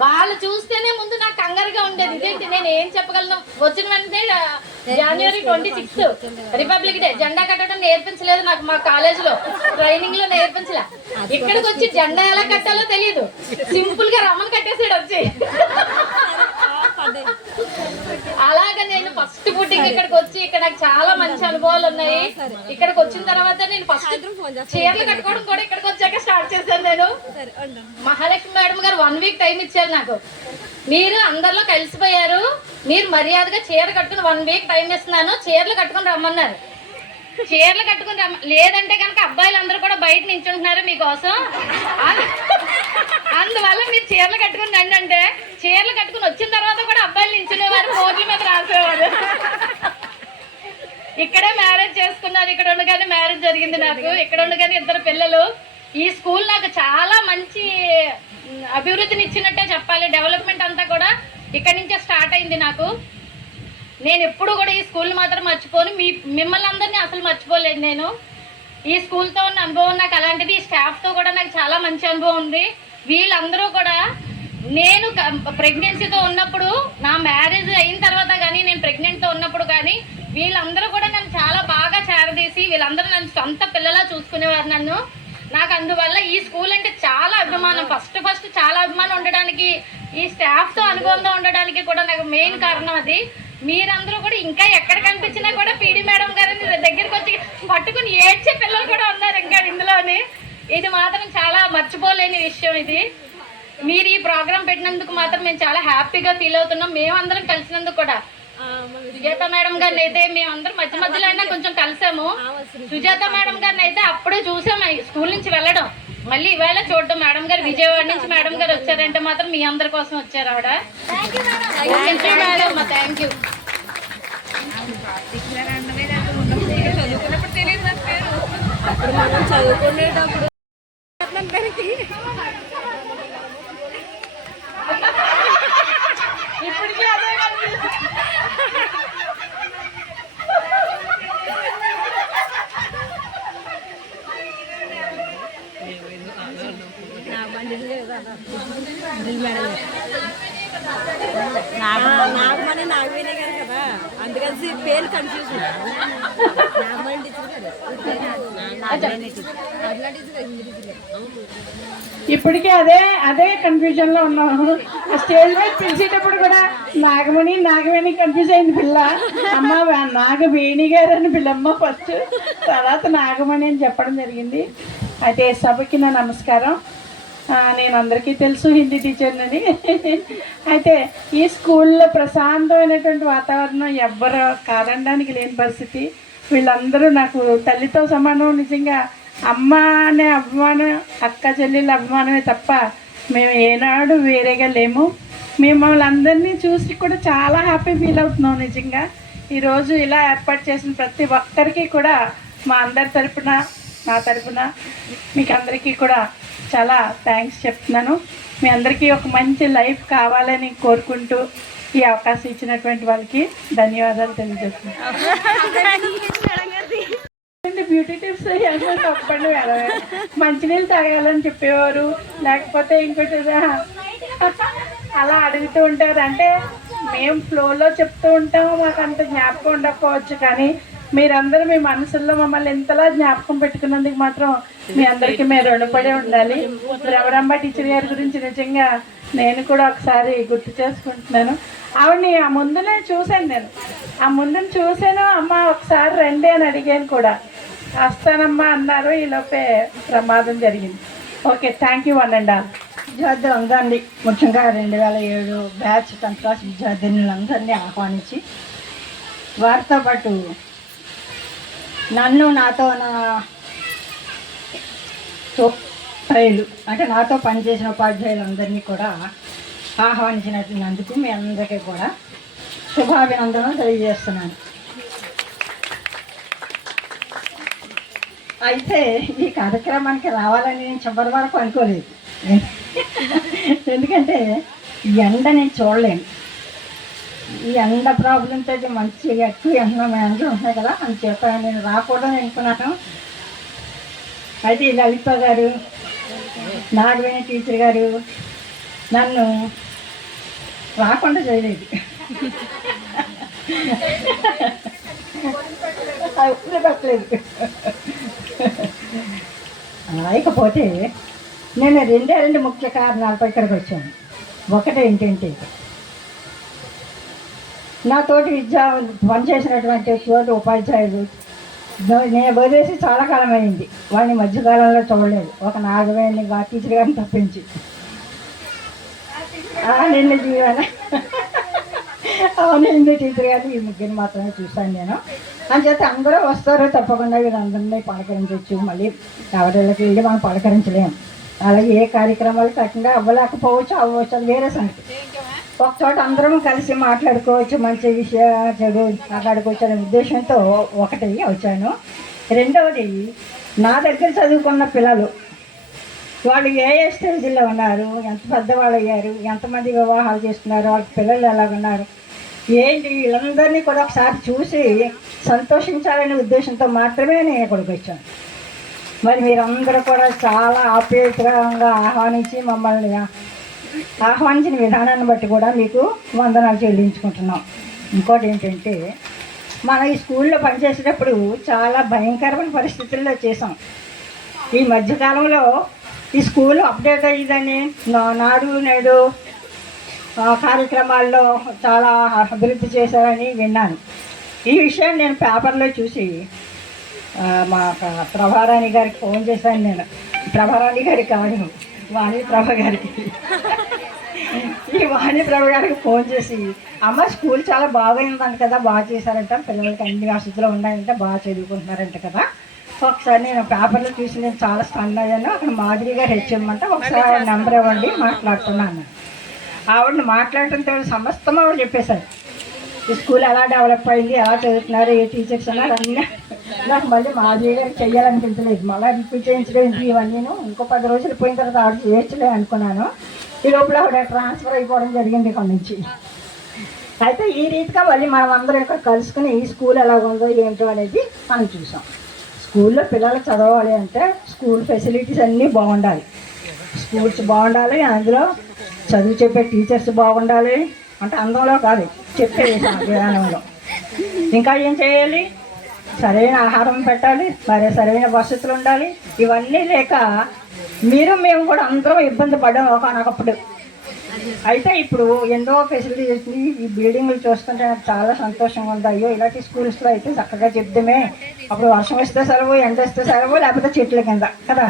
వాళ్ళు చూస్తేనే ముందు నాకు కంగారుగా ఉండేది. ఇదేంటి నేను ఏం చెప్పగలను. వచ్చిన వెంటనే January 26 రిపబ్లిక్ డే జెండా కట్టడం నేర్పించలేదు నాకు మా కాలేజీలో, ట్రైనింగ్ లో నేర్పించలే. ఇక్కడికి వచ్చి జెండా ఎలా కట్టాలో తెలియదు, సింపుల్ గా రమ్మని కట్టేసాడు వచ్చి. అలాగా నేను ఫస్ట్ పుట్టింగ్ ఇక్కడికి వచ్చి ఇక్కడ నాకు చాలా మంచి అనుభవాలు ఉన్నాయి. ఇక్కడికి వచ్చిన తర్వాత నేను ఫస్ట్ చీరలు కట్టుకోవడం కూడా ఇక్కడికి వచ్చాక స్టార్ట్ చేశాను నేను. మహాలక్ష్మి మేడం గారు 1 week టైం ఇచ్చారు నాకు. మీరు అందరిలో కలిసిపోయారు, మీరు మర్యాదగా చీర కట్టుకుని 1 week టైం ఇస్తున్నాను, చీరలు కట్టుకుని రమ్మన్నారు. చీరలు కట్టుకుని లేదంటే కనుక అబ్బాయిలు అందరూ కూడా బయట నించుంటున్నారు మీకోసం. అందువల్ల మీరు చీరలు కట్టుకుని రండి అంటే చీరలు కట్టుకుని వచ్చిన తర్వాత కూడా అబ్బాయిలు నించునేవారు, బోర్డుల మీద రాసేవారు. ఇక్కడే మ్యారేజ్ చేసుకున్నాను, ఇక్కడ ఉండగానే మ్యారేజ్ జరిగింది నాకు, ఇక్కడ ఉండగానే 2 పిల్లలు. ఈ స్కూల్ నాకు చాలా మంచి అభివృద్ధిని ఇచ్చినట్టే చెప్పాలి. డెవలప్మెంట్ అంతా కూడా ఇక్కడి నుంచే స్టార్ట్ అయింది నాకు. నేను ఎప్పుడు కూడా ఈ స్కూల్ మాత్రం మర్చిపోను, మిమ్మల్ని అందరినీ అసలు మర్చిపోలేదు నేను. ఈ స్కూల్తో ఉన్న అనుభవం నాకు అలాంటిది, ఈ స్టాఫ్తో కూడా నాకు చాలా మంచి అనుభవం ఉంది. వీళ్ళందరూ కూడా నేను ప్రెగ్నెన్సీతో ఉన్నప్పుడు, నా మ్యారేజ్ అయిన తర్వాత కానీ, నేను ప్రెగ్నెంట్తో ఉన్నప్పుడు కానీ వీళ్ళందరూ కూడా నన్ను చాలా బాగా చేరదీసి వీళ్ళందరూ నన్ను సొంత పిల్లలా చూసుకునేవారు నన్ను. నాకు అందువల్ల ఈ స్కూల్ అంటే చాలా అభిమానం. ఫస్ట్ చాలా అభిమానం ఉండడానికి, ఈ స్టాఫ్తో అనుబంధం ఉండడానికి కూడా నాకు మెయిన్ కారణం అది. మీరందరూ కూడా ఇంకా ఎక్కడ కనిపించినా కూడా పీడి మేడం గారిని దగ్గరికి వచ్చి పట్టుకుని ఏడ్చే పిల్లలు కూడా ఉన్నారు ఇంకా ఇందులోని. ఇది మాత్రం చాలా మర్చిపోలేని విషయం ఇది. మీరు ఈ ప్రోగ్రాం పెట్టినందుకు మాత్రం మేము చాలా హ్యాపీగా ఫీల్ అవుతున్నాం. మేమందరం కలిసినందుకు కూడా. సుజాత మేడం గారిని అయితే మేమందరం మధ్యలో అయినా కొంచెం కలిసాము. సుజాత మేడం గారిని అయితే అప్పుడే చూసాము స్కూల్ నుంచి వెళ్ళడం, మళ్ళీ ఇవాళ చూడడం. మేడం గారు విజయవాడ నుంచి మేడం గారు వచ్చారంటే మాత్రం మీ అందరి కోసం వచ్చారు ఆవిడ. Thank you. చదువుకున్నప్పుడు తెలియదు నాకు పేరు, అప్పుడు మనం చదువుకునేటప్పుడు ఇప్పటికీ అదే నాగమని నాగవేనే గారు కదా, అందుకని పేరు కన్ఫ్యూజన్. ఇప్పటికీ అదే కన్ఫ్యూజన్ లో ఉన్నాము. ఆ స్టేజ్ మీద పిలిచేటప్పుడు కూడా నాగవేణి కన్ఫ్యూజ్ అయింది పిల్ల. అమ్మ నాగవేణి గారు అని పిల్లమ్మ ఫస్ట్, తర్వాత నాగమణి అని చెప్పడం జరిగింది. అయితే సభకి నా నమస్కారం. నేను అందరికీ తెలుసు హిందీ టీచర్నని. అయితే ఈ స్కూల్లో ప్రశాంతమైనటువంటి వాతావరణం ఎవ్వరు కాదనడానికి లేని పరిస్థితి. వీళ్ళందరూ నాకు తల్లితో సమానం. నిజంగా అమ్మ అనే అభిమానం, అక్క చెల్లెళ్ళ అభిమానమే తప్ప మేము ఏనాడు వేరేగా లేము. మిమ్మల్ని అందరినీ చూసి కూడా చాలా హ్యాపీ ఫీల్ అవుతున్నాం. నిజంగా ఈరోజు ఇలా ఏర్పాటు చేసిన ప్రతి ఒక్కరికి కూడా మా అందరి తరపున, నా తరపున మీకు అందరికీ కూడా చాలా థ్యాంక్స్ చెప్తున్నాను. మీ అందరికీ ఒక మంచి లైఫ్ కావాలని కోరుకుంటూ ఈ అవకాశం ఇచ్చినటువంటి వాళ్ళకి ధన్యవాదాలు తెలియజేస్తున్నాను. బ్యూటీ టిప్స్ తప్పండి మేడం. మంచినీళ్ళు తాగాలని చెప్పేవారు, లేకపోతే ఇంకోటి అలా అడుగుతూ ఉంటారు. అంటే మేము ఫ్లోలో చెప్తూ ఉంటాము, మాకు అంత జ్ఞాపకం ఉండకపోవచ్చు, కానీ మీరందరూ మీ మనసుల్లో మమ్మల్ని ఎంతలా జ్ఞాపకం పెట్టుకున్నందుకు మాత్రం మీ అందరికీ మేము రుణపడి ఉండాలి. రవరమ్మ టీచర్ గారి గురించి నిజంగా నేను కూడా ఒకసారి గుర్తు చేసుకుంటున్నాను. ఆవిడని ఆ ముందునే చూశాను, నేను ఆ ముందుని చూశాను. అమ్మ ఒకసారి రండి అని అడిగాను కూడా, వస్తానమ్మా అన్నారు. ఈలోపే ప్రమాదం జరిగింది. Okay, thank you one and all. విద్యార్థులందరినీ, ముఖ్యంగా 2007 బ్యాచ్ 10th క్లాస్ విద్యార్థినులందరినీ ఆహ్వానించి వారితో పాటు నన్ను, నాతో నా ఉపాధ్యాయులు అంటే నాతో పనిచేసిన ఉపాధ్యాయులందరినీ కూడా ఆహ్వానించినందుకు మీ అందరికీ కూడా శుభాభినందనలు తెలియజేస్తున్నాను. అయితే ఈ కార్యక్రమానికి రావాలని నేను చివరి వరకు అనుకోలేదు. ఎందుకంటే ఎండ నేను చూడలేను. ఈ ఎండ ప్రాబ్లంతో మంచిగా ఎక్కువ ఎండలు ఉంటాయి కదా, అని చెప్పాను. నేను రాకూడదని అనుకున్నాను. అయితే లలిత గారు, నాగవేణి టీచర్ గారు నన్ను రాకుండా చేయలేదు. పెట్టలేదు. లేకపోతే నేను 2 ముఖ్య కారణాలతో ఇక్కడికి వచ్చాను. ఒకటి ఏంటంటే, నాతోటి పనిచేసినటువంటి తోటి ఉపాధ్యాయులు నేను వదిలేసి చాలా కాలం అయింది. వాళ్ళని మధ్యకాలంలో చూడలేదు, ఒక నాగవేణి టీచర్ గారిని తప్పించి. నిన్న జీవన నిన్న టీచర్ గారిని ఈ ముగ్గురిని మాత్రమే చూశాను నేను. అని చేస్తే అందరూ వస్తారు తప్పకుండా, వీళ్ళందరినీ పలకరించవచ్చు. మళ్ళీ ఎవరికి వెళ్ళి మనం పలకరించలేము. అలాగే ఏ కార్యక్రమాలు కట్టినా అవ్వలేకపోవచ్చు, అవ్వచ్చు, అది వేరే సంగతి. ఒకచోట అందరం కలిసి మాట్లాడుకోవచ్చు, మంచి విషయాలు చెడు మాట్లాడుకోవచ్చు అనే ఉద్దేశంతో ఒకటి వచ్చాను. రెండవది, నా దగ్గర చదువుకున్న పిల్లలు వాళ్ళు ఏ ఏ స్టేజ్లో ఉన్నారు, ఎంత పెద్దవాళ్ళు అయ్యారు, ఎంతమంది వివాహాలు చేస్తున్నారు, వాళ్ళ పిల్లలు ఎలాగున్నారు ఏంటి, వీళ్ళందరినీ కూడా ఒకసారి చూసి సంతోషించాలనే ఉద్దేశంతో మాత్రమే నేను ఇక్కడికి వచ్చాను. మరి మీరందరూ కూడా చాలా ఆప్యాయంగా ఆహ్వానించి మమ్మల్ని ఆహ్వానించిన విధానాన్ని బట్టి కూడా మీకు వందనాలు చెల్లించుకుంటున్నాం. ఇంకోటి ఏంటంటే, మనం ఈ స్కూల్లో పనిచేసేటప్పుడు చాలా భయంకరమైన పరిస్థితుల్లో చేసాం. ఈ మధ్యకాలంలో ఈ స్కూల్ అప్డేట్ అయ్యిందని నాడు నేడు కార్యక్రమాల్లో చాలా అభివృద్ధి చేశారని విన్నాను. ఈ విషయాన్ని నేను పేపర్లో చూసి మా ప్రభారాణి గారికి ఫోన్ చేశాను. నేను ప్రభారాణి గారికి కాదు, వాణి ప్రభ గారికి, ఈ వాణి ప్రభ గారికి ఫోన్ చేసి, అమ్మ స్కూల్ చాలా బాగుందంట కదా, బాగా చేశారంట, పిల్లలకి అన్ని వసతులు ఉన్నాయంట, బాగా చదువుకుంటున్నారంట కదా, ఒకసారి నేను పేపర్లో చూసి నేను చాలా స్పందన అయ్యాను. అక్కడ మాదిరి గారు హెచ్ఎమ్మంటే ఒకసారి నెంబర్ ఇవ్వండి మాట్లాడుతున్నాను. ఆవిడని మాట్లాడటంతో సమస్తం ఆవిడ చెప్పేశారు. ఈ స్కూల్ ఎలా డెవలప్ అయింది, ఎలా చదువుతున్నారు, ఏ టీచర్స్ ఉన్నారు అన్నీ. నాకు మళ్ళీ మాదిరి గారు చెయ్యాలనిపించలేదు, మళ్ళీ రిపీట్ చేయించలేదు. ఇవన్నీను ఇంకో 10 రోజులు పోయిన తర్వాత ఆవిడ చేయొచ్చులే అనుకున్నాను. ఈ లోపల ఆవిడ ట్రాన్స్ఫర్ అయిపోవడం జరిగింది ఇక్కడ నుంచి. అయితే ఈ రీతిగా మళ్ళీ మనం అందరం ఇక్కడ కలుసుకుని ఈ స్కూల్ ఎలా ఉందో ఏంటో అనేది మనం చూసాం. స్కూల్లో పిల్లలు చదవాలి అంటే స్కూల్ ఫెసిలిటీస్ అన్నీ బాగుండాలి, స్కూల్స్ బాగుండాలి, అందులో చదువు చెప్పే టీచర్స్ బాగుండాలి. అంటే అందంలో కాదు, చెప్పే విధానంలో. ఇంకా ఏం చేయాలి, సరైన ఆహారం పెట్టాలి, మరి సరైన వసతులు ఉండాలి. ఇవన్నీ లేక మేము కూడా అందరం ఇబ్బంది పడ్డాం ఒకనొకప్పుడు. అయితే ఇప్పుడు ఎన్నో ఫెసిలిటీస్ వచ్చింది. ఈ బిల్డింగ్లు చూస్తుంటే నాకు చాలా సంతోషంగా ఉంది. అయ్యో ఇలాంటి స్కూల్స్లో అయితే చక్కగా చెప్తామే, అప్పుడు వర్షం వస్తే సెలవు, ఎండ వస్తే సెలవు, లేకపోతే చెట్ల కింద కదా,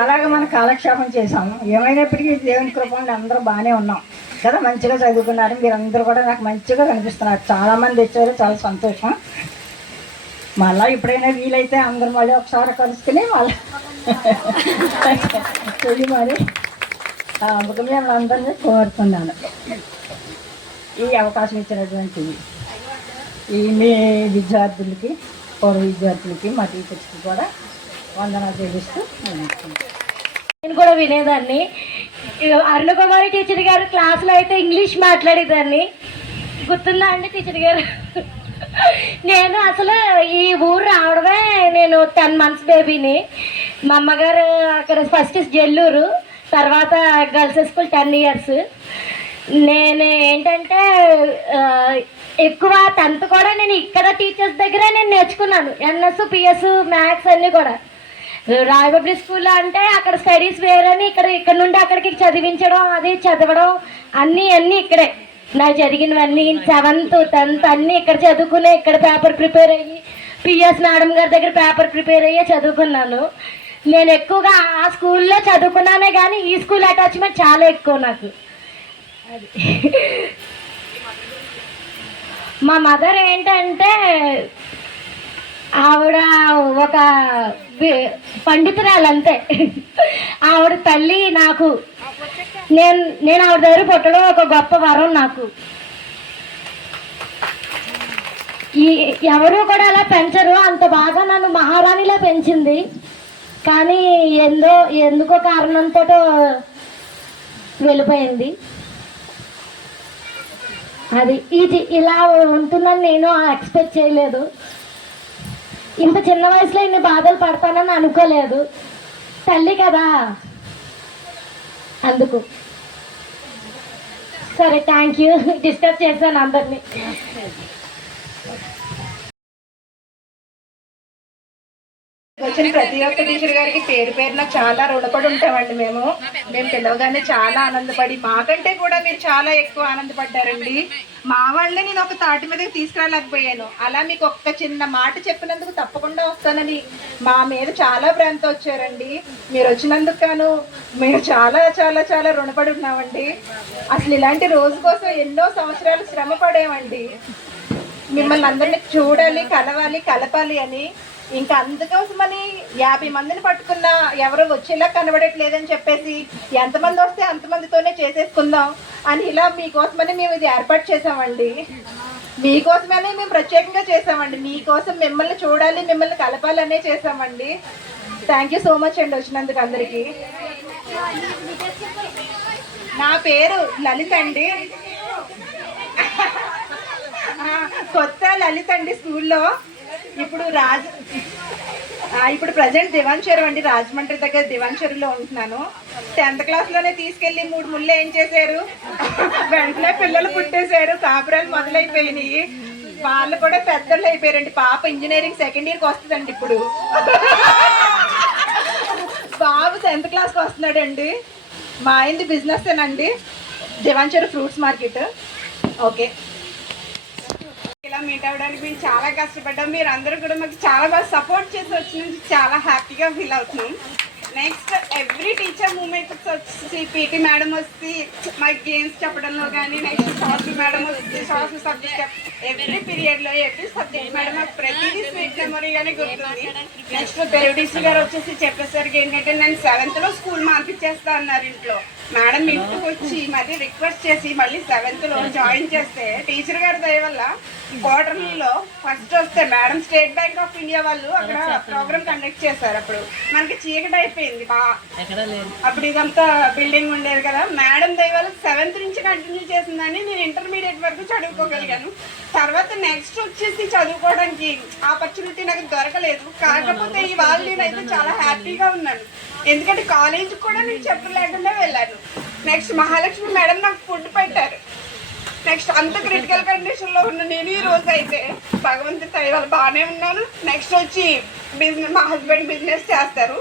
అలాగే మనం కాలక్షేపం చేసాము. ఏమైనప్పటికీ దేవుని కృపంలో అందరూ బాగానే ఉన్నాం కదా, మంచిగా చదువుకున్నారు. మీరందరూ కూడా నాకు మంచిగా కనిపిస్తున్నారు, చాలామంది వచ్చారు, చాలా సంతోషం. మళ్ళీ ఎప్పుడైనా వీలైతే అందరూ మళ్ళీ ఒకసారి కలుసుకుని మళ్ళీ చెల్లి మరి అందుకు మేము అందరినీ కోరుతున్నాను. ఈ అవకాశం ఇచ్చినటువంటి ఈ మీ విద్యార్థులకి, పూర్వ విద్యార్థులకి, మా టీచర్స్కి కూడా వందనాలు చెల్లిస్తూ నేను కూడా వినేదాన్ని. అరుణకుమారి టీచర్ గారు క్లాస్లో అయితే ఇంగ్లీష్ మాట్లాడేదాన్ని, గుర్తుందా అండి టీచర్ గారు? నేను అసలు ఈ ఊరు రావడమే, నేను 10 months బేబీని. మా అమ్మగారు అక్కడ ఫస్ట్ జెల్లూరు, తర్వాత గర్ల్స్ స్కూల్ 10 years. నేను ఏంటంటే ఎక్కువ 10th కూడా నేను ఇక్కడ టీచర్స్ దగ్గరే నేను నేర్చుకున్నాను. ఎన్ఎస్, పిఎస్, మ్యాథ్స్ అన్నీ కూడా. రాయబబ్లి స్కూల్లో అంటే అక్కడ స్టడీస్ వేరని, ఇక్కడ నుండి అక్కడికి చదివించడం, అది చదవడం అన్నీ ఇక్కడే నాకు జరిగినవన్నీ. 7th, 10th అన్నీ ఇక్కడ చదువుకునే, ఇక్కడ పేపర్ ప్రిపేర్ అయ్యి, పిఎస్ మేడం గారి దగ్గర పేపర్ ప్రిపేర్ అయ్యే చదువుకున్నాను. నేను ఎక్కువగా ఆ స్కూల్లో చదువుకున్నానే కానీ ఈ స్కూల్ అటాచ్మెంట్ చాలా ఎక్కువ నాకు. అది మా మదర్ ఏంటంటే ఆవిడ ఒక పండితురాలు అంతే. ఆవిడ తల్లి నాకు, నేను ఆవిడ దగ్గర పుట్టడం ఒక గొప్ప వరం నాకు. ఎవరు కూడా అలా పెంచరు, అంత బాగా నన్ను మహారాణిలా పెంచింది. కానీ ఎందుకో కారణంతో వెళ్ళిపోయింది. అది ఇది ఇలా ఉంటుందని నేను ఎక్స్పెక్ట్ చేయలేదు. ఇంత చిన్న వయసులో ఇన్ని బాధలు పడతానని అనుకోలేదు. తల్లి కదా, అందుకు. సరే, థ్యాంక్ యూ. డిస్టర్బ్ చేశాను అందరినీ. వచ్చిన ప్రతి ఒక్క టీచర్ గారికి పేరు పేరున చాలా రుణపడి ఉంటామండి. మేము పిలవగానే చాలా ఆనందపడి, మాకంటే కూడా మీరు చాలా ఎక్కువ ఆనందపడ్డారండి. మా వాళ్ళని నేను ఒక తాటి మీదకి తీసుకురాలేకపోయాను. అలా మీకు ఒక్క చిన్న మాట చెప్పినందుకు తప్పకుండా వస్తానని మా మీద చాలా ప్రేమతో వచ్చారండి. మీరు వచ్చినందుకు గాను మేము చాలా చాలా చాలా రుణపడి ఉన్నామండి. అసలు ఇలాంటి రోజు కోసం ఎన్నో సంవత్సరాలు శ్రమ పడేమండి. మిమ్మల్ని అందరినీ చూడాలి, కలవాలి, కలపాలి అని. ఇంకా అందుకోసమని 50 మందిని పట్టుకున్నా ఎవరు వచ్చేలా కనబడట్లేదని చెప్పేసి ఎంతమంది వస్తే అంతమందితోనే చేసేసుకుందాం అని ఇలా మీకోసమని మేము ఇది ఏర్పాటు చేసామండి. మీకోసమనే మేము ప్రత్యేకంగా చేసామండి. మీకోసం మిమ్మల్ని చూడాలి, మిమ్మల్ని కలపాలనే చేసామండి. థ్యాంక్ యూ సో మచ్ అండి వచ్చినందుకు అందరికీ. నా పేరు లలిత అండి. కొత్త లలిత అండి స్కూల్లో. ఇప్పుడు ప్రజెంట్ దివాన్చెరు అండి, రాజమండ్రి దగ్గర దివాన్చెరులో ఉంటున్నాను. 10th క్లాస్లోనే తీసుకెళ్ళి 3 ముళ్ళు ఏం చేశారు, వెంటనే పిల్లలు పుట్టేశారు, కాపురాలు మొదలైపోయినాయి. వాళ్ళు కూడా పెద్దలు అయిపోయారండి. పాప ఇంజనీరింగ్ 2nd ఇయర్కి వస్తుందండి. ఇప్పుడు బాబు 10th క్లాస్కి వస్తున్నాడండి. మా ఆయనది బిజినెస్ ఏనండి, దివాన్చెరు ఫ్రూట్స్ మార్కెట్. ఓకే, ఇలా మీట్ అవ్వడానికి మేము చాలా కష్టపడ్డాం. మీరు అందరూ కూడా మాకు చాలా బాగా సపోర్ట్ చేసి వచ్చినందుకు చాలా హ్యాపీగా ఫీల్ అవుతున్నాం. నెక్స్ట్ ఎవ్రీ టీచర్ మూమెంట్స్ వచ్చి పీటీ మేడం వచ్చి మాకు గేమ్స్ చెప్పడంలో కానీ, నెక్స్ట్ సోషల్ మేడం వచ్చి సోషల్ సబ్జెక్ట్ ఎవ్రీ పీరియడ్లో ఎవ్రీ సబ్జెక్ట్ మేడం మాకు ప్రతిదీ స్వీట్ మెమొరీగానే గుర్తుంది. నెక్స్ట్ పెరుడీసీ గారు వచ్చేసి చెప్పేసరికి ఏంటంటే నేను 7th స్కూల్ మార్పిచ్చేస్తా అన్నారు ఇంట్లో. మేడం ఇంటికి వచ్చి మళ్ళీ రిక్వెస్ట్ చేసి మళ్ళీ 7th జాయిన్ చేస్తే టీచర్ గారి దయ వల్ల క్వార్టర్లీలో ఫస్ట్ వస్తే madam state bank of India వాళ్ళు అక్కడ ప్రోగ్రామ్ కండక్ట్ చేశారు. అప్పుడు మనకి చీకటి అయిపోయింది అప్పుడు ఇదంతా బిల్డింగ్ ఉండేది కదా. మేడం దయ వల్ల 7th నుంచి కంటిన్యూ చేసిందని నేను ఇంటర్మీడియట్ వరకు చదువుకోగలిగాను. తర్వాత నెక్స్ట్ వచ్చేసి చదువుకోవడానికి ఆపర్చునిటీ నాకు దొరకలేదు. కాకపోతే ఇవాళ నేనైతే చాలా హ్యాపీగా ఉన్నాను, ఎందుకంటే కాలేజీకి కూడా నేను చెప్పలేకుండా వెళ్ళాను. నెక్స్ట్ మహాలక్ష్మి మేడం నాకు ఫుడ్ పెట్టారు. నెక్స్ట్ అంత క్రిటికల్ కండిషన్లో ఉన్న నేను ఈ రోజు అయితే భగవంతుడి దయ వల్ల బాగానే ఉన్నాను. నెక్స్ట్ వచ్చి బిజినెస్, మా హస్బెండ్ బిజినెస్ చేస్తారు,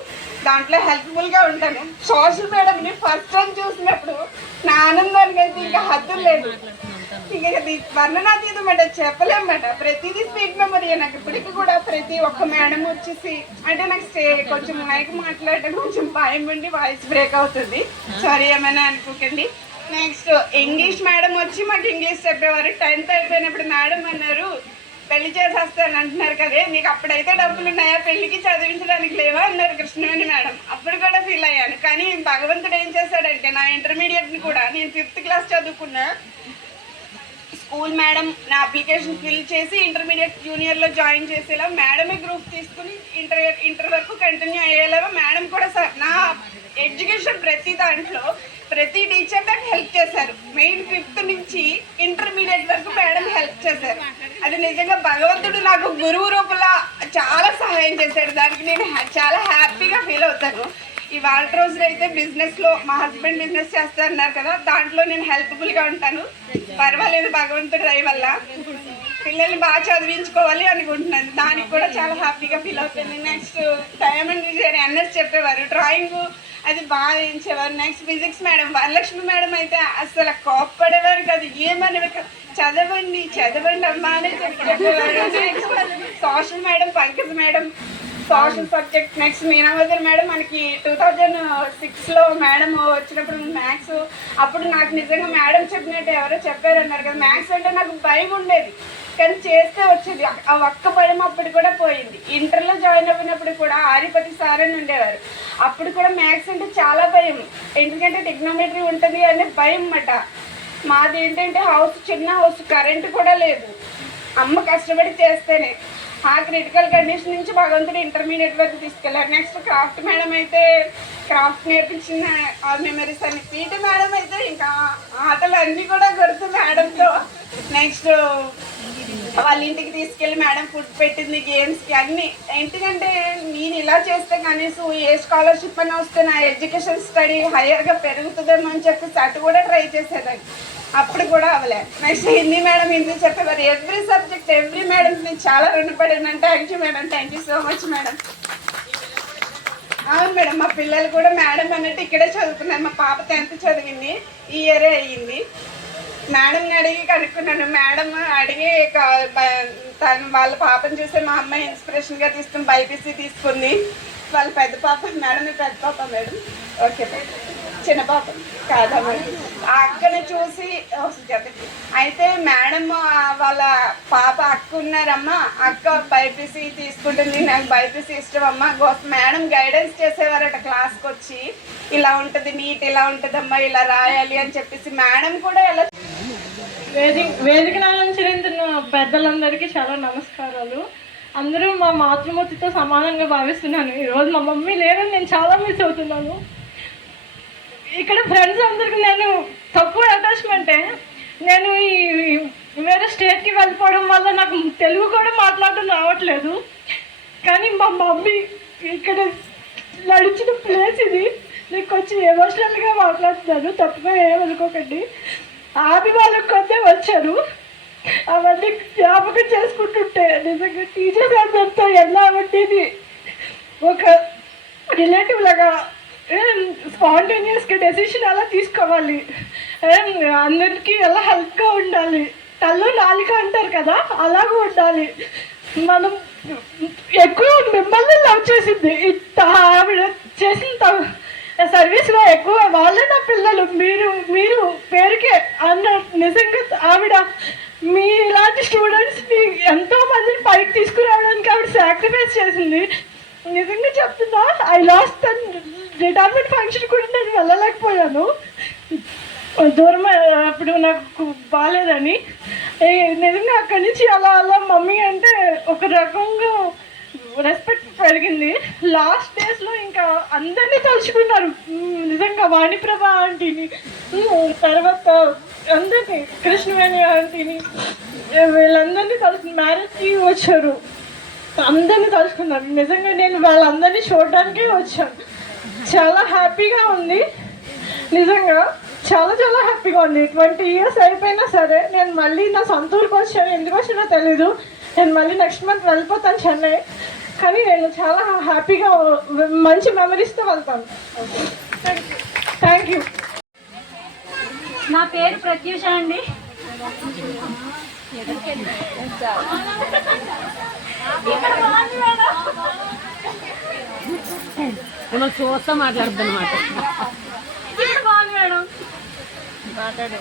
దాంట్లో హెల్ప్ఫుల్గా ఉంటాను. సోషల్ మేడంని ఫస్ట్ టైం చూసినప్పుడు నా ఆనందానికి అయితే ఇంకా హద్దులు లేదు, ఇంకా వర్ణనాతీతం అంటే చెప్పలేమన్నమాట. ప్రతిదీ స్వీట్ మెమరీ. నాకు ఇప్పటికి కూడా ప్రతి ఒక్క మేడం వచ్చేసి అంటే నాకు కొంచెం మైక్ మాట్లాడటం కొంచెం భయం ఉండి వాయిస్ బ్రేక్ అవుతుంది, సారీ ఏమైనా అనుకోకండి. నెక్స్ట్ ఇంగ్లీష్ మేడం వచ్చి మాకు ఇంగ్లీష్ చెప్పేవారు. 10th అయిపోయినప్పుడు మేడం అన్నారు పెళ్లి చేసేస్తాను అంటున్నారు కదే, నీకు అప్పుడైతే డబ్బులు ఉన్నాయా పెళ్లికి, చదివించడానికి లేవా అన్నారు కృష్ణవేణి మేడం. అప్పుడు కూడా ఫీల్ అయ్యాను. కానీ భగవంతుడు ఏం చేశాడంటే నా ఇంటర్మీడియట్ని కూడా నేను 5th క్లాస్ చదువుకున్నా. స్కూల్ మేడం నా అప్లికేషన్ ఫిల్ చేసి ఇంటర్మీడియట్ జూనియర్లో జాయిన్ చేసేలా మేడమే గ్రూప్ తీసుకుని ఇంటర్ వరకు కంటిన్యూ అయ్యేలాగా మేడం కూడా సార్ నా ఎడ్యుకేషన్ ప్రతి దాంట్లో ప్రతి టీచర్ నాకు హెల్ప్ చేశారు. మెయిన్ 5th నుంచి ఇంటర్మీడియట్ వరకు మేడం హెల్ప్ చేశారు. అది నిజంగా భగవంతుడు నాకు గురువు రూపంలో చాలా సహాయం చేశాడు. దానికి నేను చాలా హ్యాపీగా ఫీల్ అవుతాను. ఇవాళ రోజులు అయితే బిజినెస్లో మా హస్బెండ్ బిజినెస్ చేస్తా అన్నారు కదా, దాంట్లో నేను హెల్ప్ఫుల్గా ఉంటాను. పర్వాలేదు భగవంతుడి దయ వల్ల. పిల్లల్ని బాగా చదివించుకోవాలి అనుకుంటున్నాను, దానికి కూడా చాలా హ్యాపీగా ఫీల్ అవుతుంది. నెక్స్ట్ డైమండ్ విజయ్ ఎన్ఎస్ చెప్పేవారు, డ్రాయింగ్ అది బాగా వేయించేవారు. Next physics madam Varalakshmi madam అయితే అసలు కోప్పడేవారు కాదు, ఏమనేవారు కాదు, చదవండి అమ్మా అని చెప్పేవారు. Next social madam Pankaj madam social subject. Next మీనావజర్ మేడం మనకి 2006లో మేడం వచ్చినప్పుడు మ్యాథ్స్, అప్పుడు నాకు నిజంగా మేడం చెప్పినట్టు ఎవరో చెప్పారన్నారు కదా, మ్యాథ్స్ అంటే నాకు భయం ఉండేది కానీ చేస్తే వచ్చేది. ఆ ఒక్క భయం అప్పుడు కూడా పోయింది. ఇంటర్లో జాయిన్ అయినప్పుడు కూడా ఆరిపతి సార్ అని ఉండేవారు, అప్పుడు కూడా మ్యాథ్స్ అంటే చాలా భయం, ఎందుకంటే టెక్నామెట్రీ ఉంటుంది అనే భయం అన్నమాట. మాది ఏంటంటే హౌస్ చిన్న హౌస్, కరెంటు కూడా లేదు, అమ్మ కష్టపడి చేస్తేనే. ఆ క్రిటికల్ కండిషన్ నుంచి భగవంతుడు ఇంటర్మీడియట్ వరకు తీసుకెళ్ళారు. నెక్స్ట్ క్రాఫ్ట్ మేడం అయితే క్రాఫ్ట్ నేర్పించిన ఆ మెమరీస్ అన్ని. పీటీ మేడం అయితే ఇంకా ఆటలు అన్నీ కూడా గుర్తు మేడంతో. నెక్స్ట్ వాళ్ళ ఇంటికి తీసుకెళ్ళి మేడం ఫుడ్ పెట్టింది, గేమ్స్కి అన్నీ. ఎందుకంటే నేను ఇలా చేస్తే కనీసం ఏ స్కాలర్షిప్ అని వస్తే నా ఎడ్యుకేషన్ స్టడీ హయ్యర్గా పెరుగుతుందేమో అని చెప్పేసి అటు కూడా ట్రై చేసేదాన్ని, అప్పుడు కూడా అవ్వలే. నెక్స్ట్ హిందీ మేడం హిందీ చెప్పేవారు. ఎవ్రీ సబ్జెక్ట్ ఎవ్రీ మేడం నేను చాలా రుణపడినాను. Thank you madam, thank you so much madam. అవును మేడం, మా పిల్లలు కూడా మేడం అన్నట్టు ఇక్కడే చదువుకున్నారు. మా పాప 10th చదివింది, ఈ ఇయరే అయ్యింది. మేడంని అడిగి కనుక్కున్నాను, మేడం అడిగి తను వాళ్ళ పాపను చూస్తే మా అమ్మాయి ఇన్స్పిరేషన్గా తీసుకుని బైపీసీ తీసుకుంది. వాళ్ళ పెద్ద పాప మేడం, పెద్ద పాప మేడం. Okay madam. చిన్న పాప కాదమ్మా. ఆ అక్కని చూసి అయితే మేడం వాళ్ళ పాప అక్క ఉన్నారమ్మా, అక్క బైపీసీ తీసుకుంటుంది, నాకు బైపీసీ ఇష్టం అమ్మా. మేడం గైడెన్స్ చేసేవారట క్లాస్కి వచ్చి, ఇలా ఉంటుంది నీట్, ఇలా ఉంటుందమ్మా, ఇలా రాయాలి అని చెప్పేసి మేడం కూడా ఎలా. వేదికను అలంకరించిన పెద్దలందరికీ చాలా నమస్కారాలు. అందరూ మా మాతృమూర్తితో సమానంగా భావిస్తున్నాను. ఈరోజు మా మమ్మీ లేదని నేను చాలా మిస్ అవుతున్నాను. ఇక్కడ ఫ్రెండ్స్ అందరికి నేను తక్కువ అటాచ్మెంటే. నేను ఈ వేరే స్టేట్కి వెళ్ళిపోవడం వల్ల నాకు తెలుగు కూడా మాట్లాడడం రావట్లేదు. కానీ మా మమ్మీ ఇక్కడ నడిచిన ప్లేస్ ఇది. నేను కొంచెం ఎమోషనల్గా మాట్లాడుతున్నాను, తప్పుగా ఏమనుకోకండి. ఆమె వాళ్ళకి కొద్దే వచ్చారు, అవన్నీ జ్ఞాపకం చేసుకుంటుంటే నిజంగా టీచర్స్ అందరితో ఎలా ఉండేది. ఒక రిలేటివ్ లాగా స్పాంటేనియస్గా డెసిషన్ ఎలా తీసుకోవాలి, అందరికీ ఎలా హెల్ప్గా ఉండాలి, తల్లు నాలిక అంటారు కదా, అలాగే ఉండాలి. మనం ఎక్కువ మిమ్మల్ని లవ్ చేసింది, ఆవిడ చేసిన సర్వీస్లో ఎక్కువ వాళ్ళే నా పిల్లలు, మీరు పేరుకే అన్న. నిజంగా ఆవిడ మీ ఇలాంటి స్టూడెంట్స్ని ఎంతో మందిని పైకి తీసుకురావడానికి ఆవిడ సాక్రిఫైస్ చేసింది. నిజంగా చెప్తున్నా, ఐ లాస్ట్ రిటైర్మెంట్ ఫంక్షన్ కూడా నేను వెళ్ళలేకపోయాను, దూరం అప్పుడు నాకు బాగాలేదని. నిజంగా అక్కడి నుంచి అలా మమ్మీ అంటే ఒక రకంగా రెస్పెక్ట్ పెరిగింది. లాస్ట్ డేస్లో ఇంకా అందరినీ తలుచుకున్నారు నిజంగా. వాణిప్రభ ఆంటీని, తర్వాత అందరినీ, కృష్ణవేణి ఆంటీని, వీళ్ళందరినీ తలుచుకుని మ్యారేజ్కి వచ్చారు, అందరినీ తలుచుకున్నారు. నిజంగా నేను వాళ్ళందరినీ చూడడానికే వచ్చాను. చాలా హ్యాపీగా ఉంది, నిజంగా చాలా చాలా హ్యాపీగా ఉంది. 20 years అయిపోయినా సరే నేను మళ్ళీ నా సొంత ఊరికి వచ్చాను. ఎందుకు వచ్చినా తెలీదు. నేను మళ్ళీ నెక్స్ట్ మంత్ వెళ్ళిపోతాను చెన్నై. కానీ నేను చాలా హ్యాపీగా మంచి మెమరీస్తో వెళ్తాను. Thank you. నా పేరు ప్రత్యూష అండి. మిమ్మల్ని చూస్తా మాట్లాడుతుంది అన్నమాట. మేడం మాట్లాడు.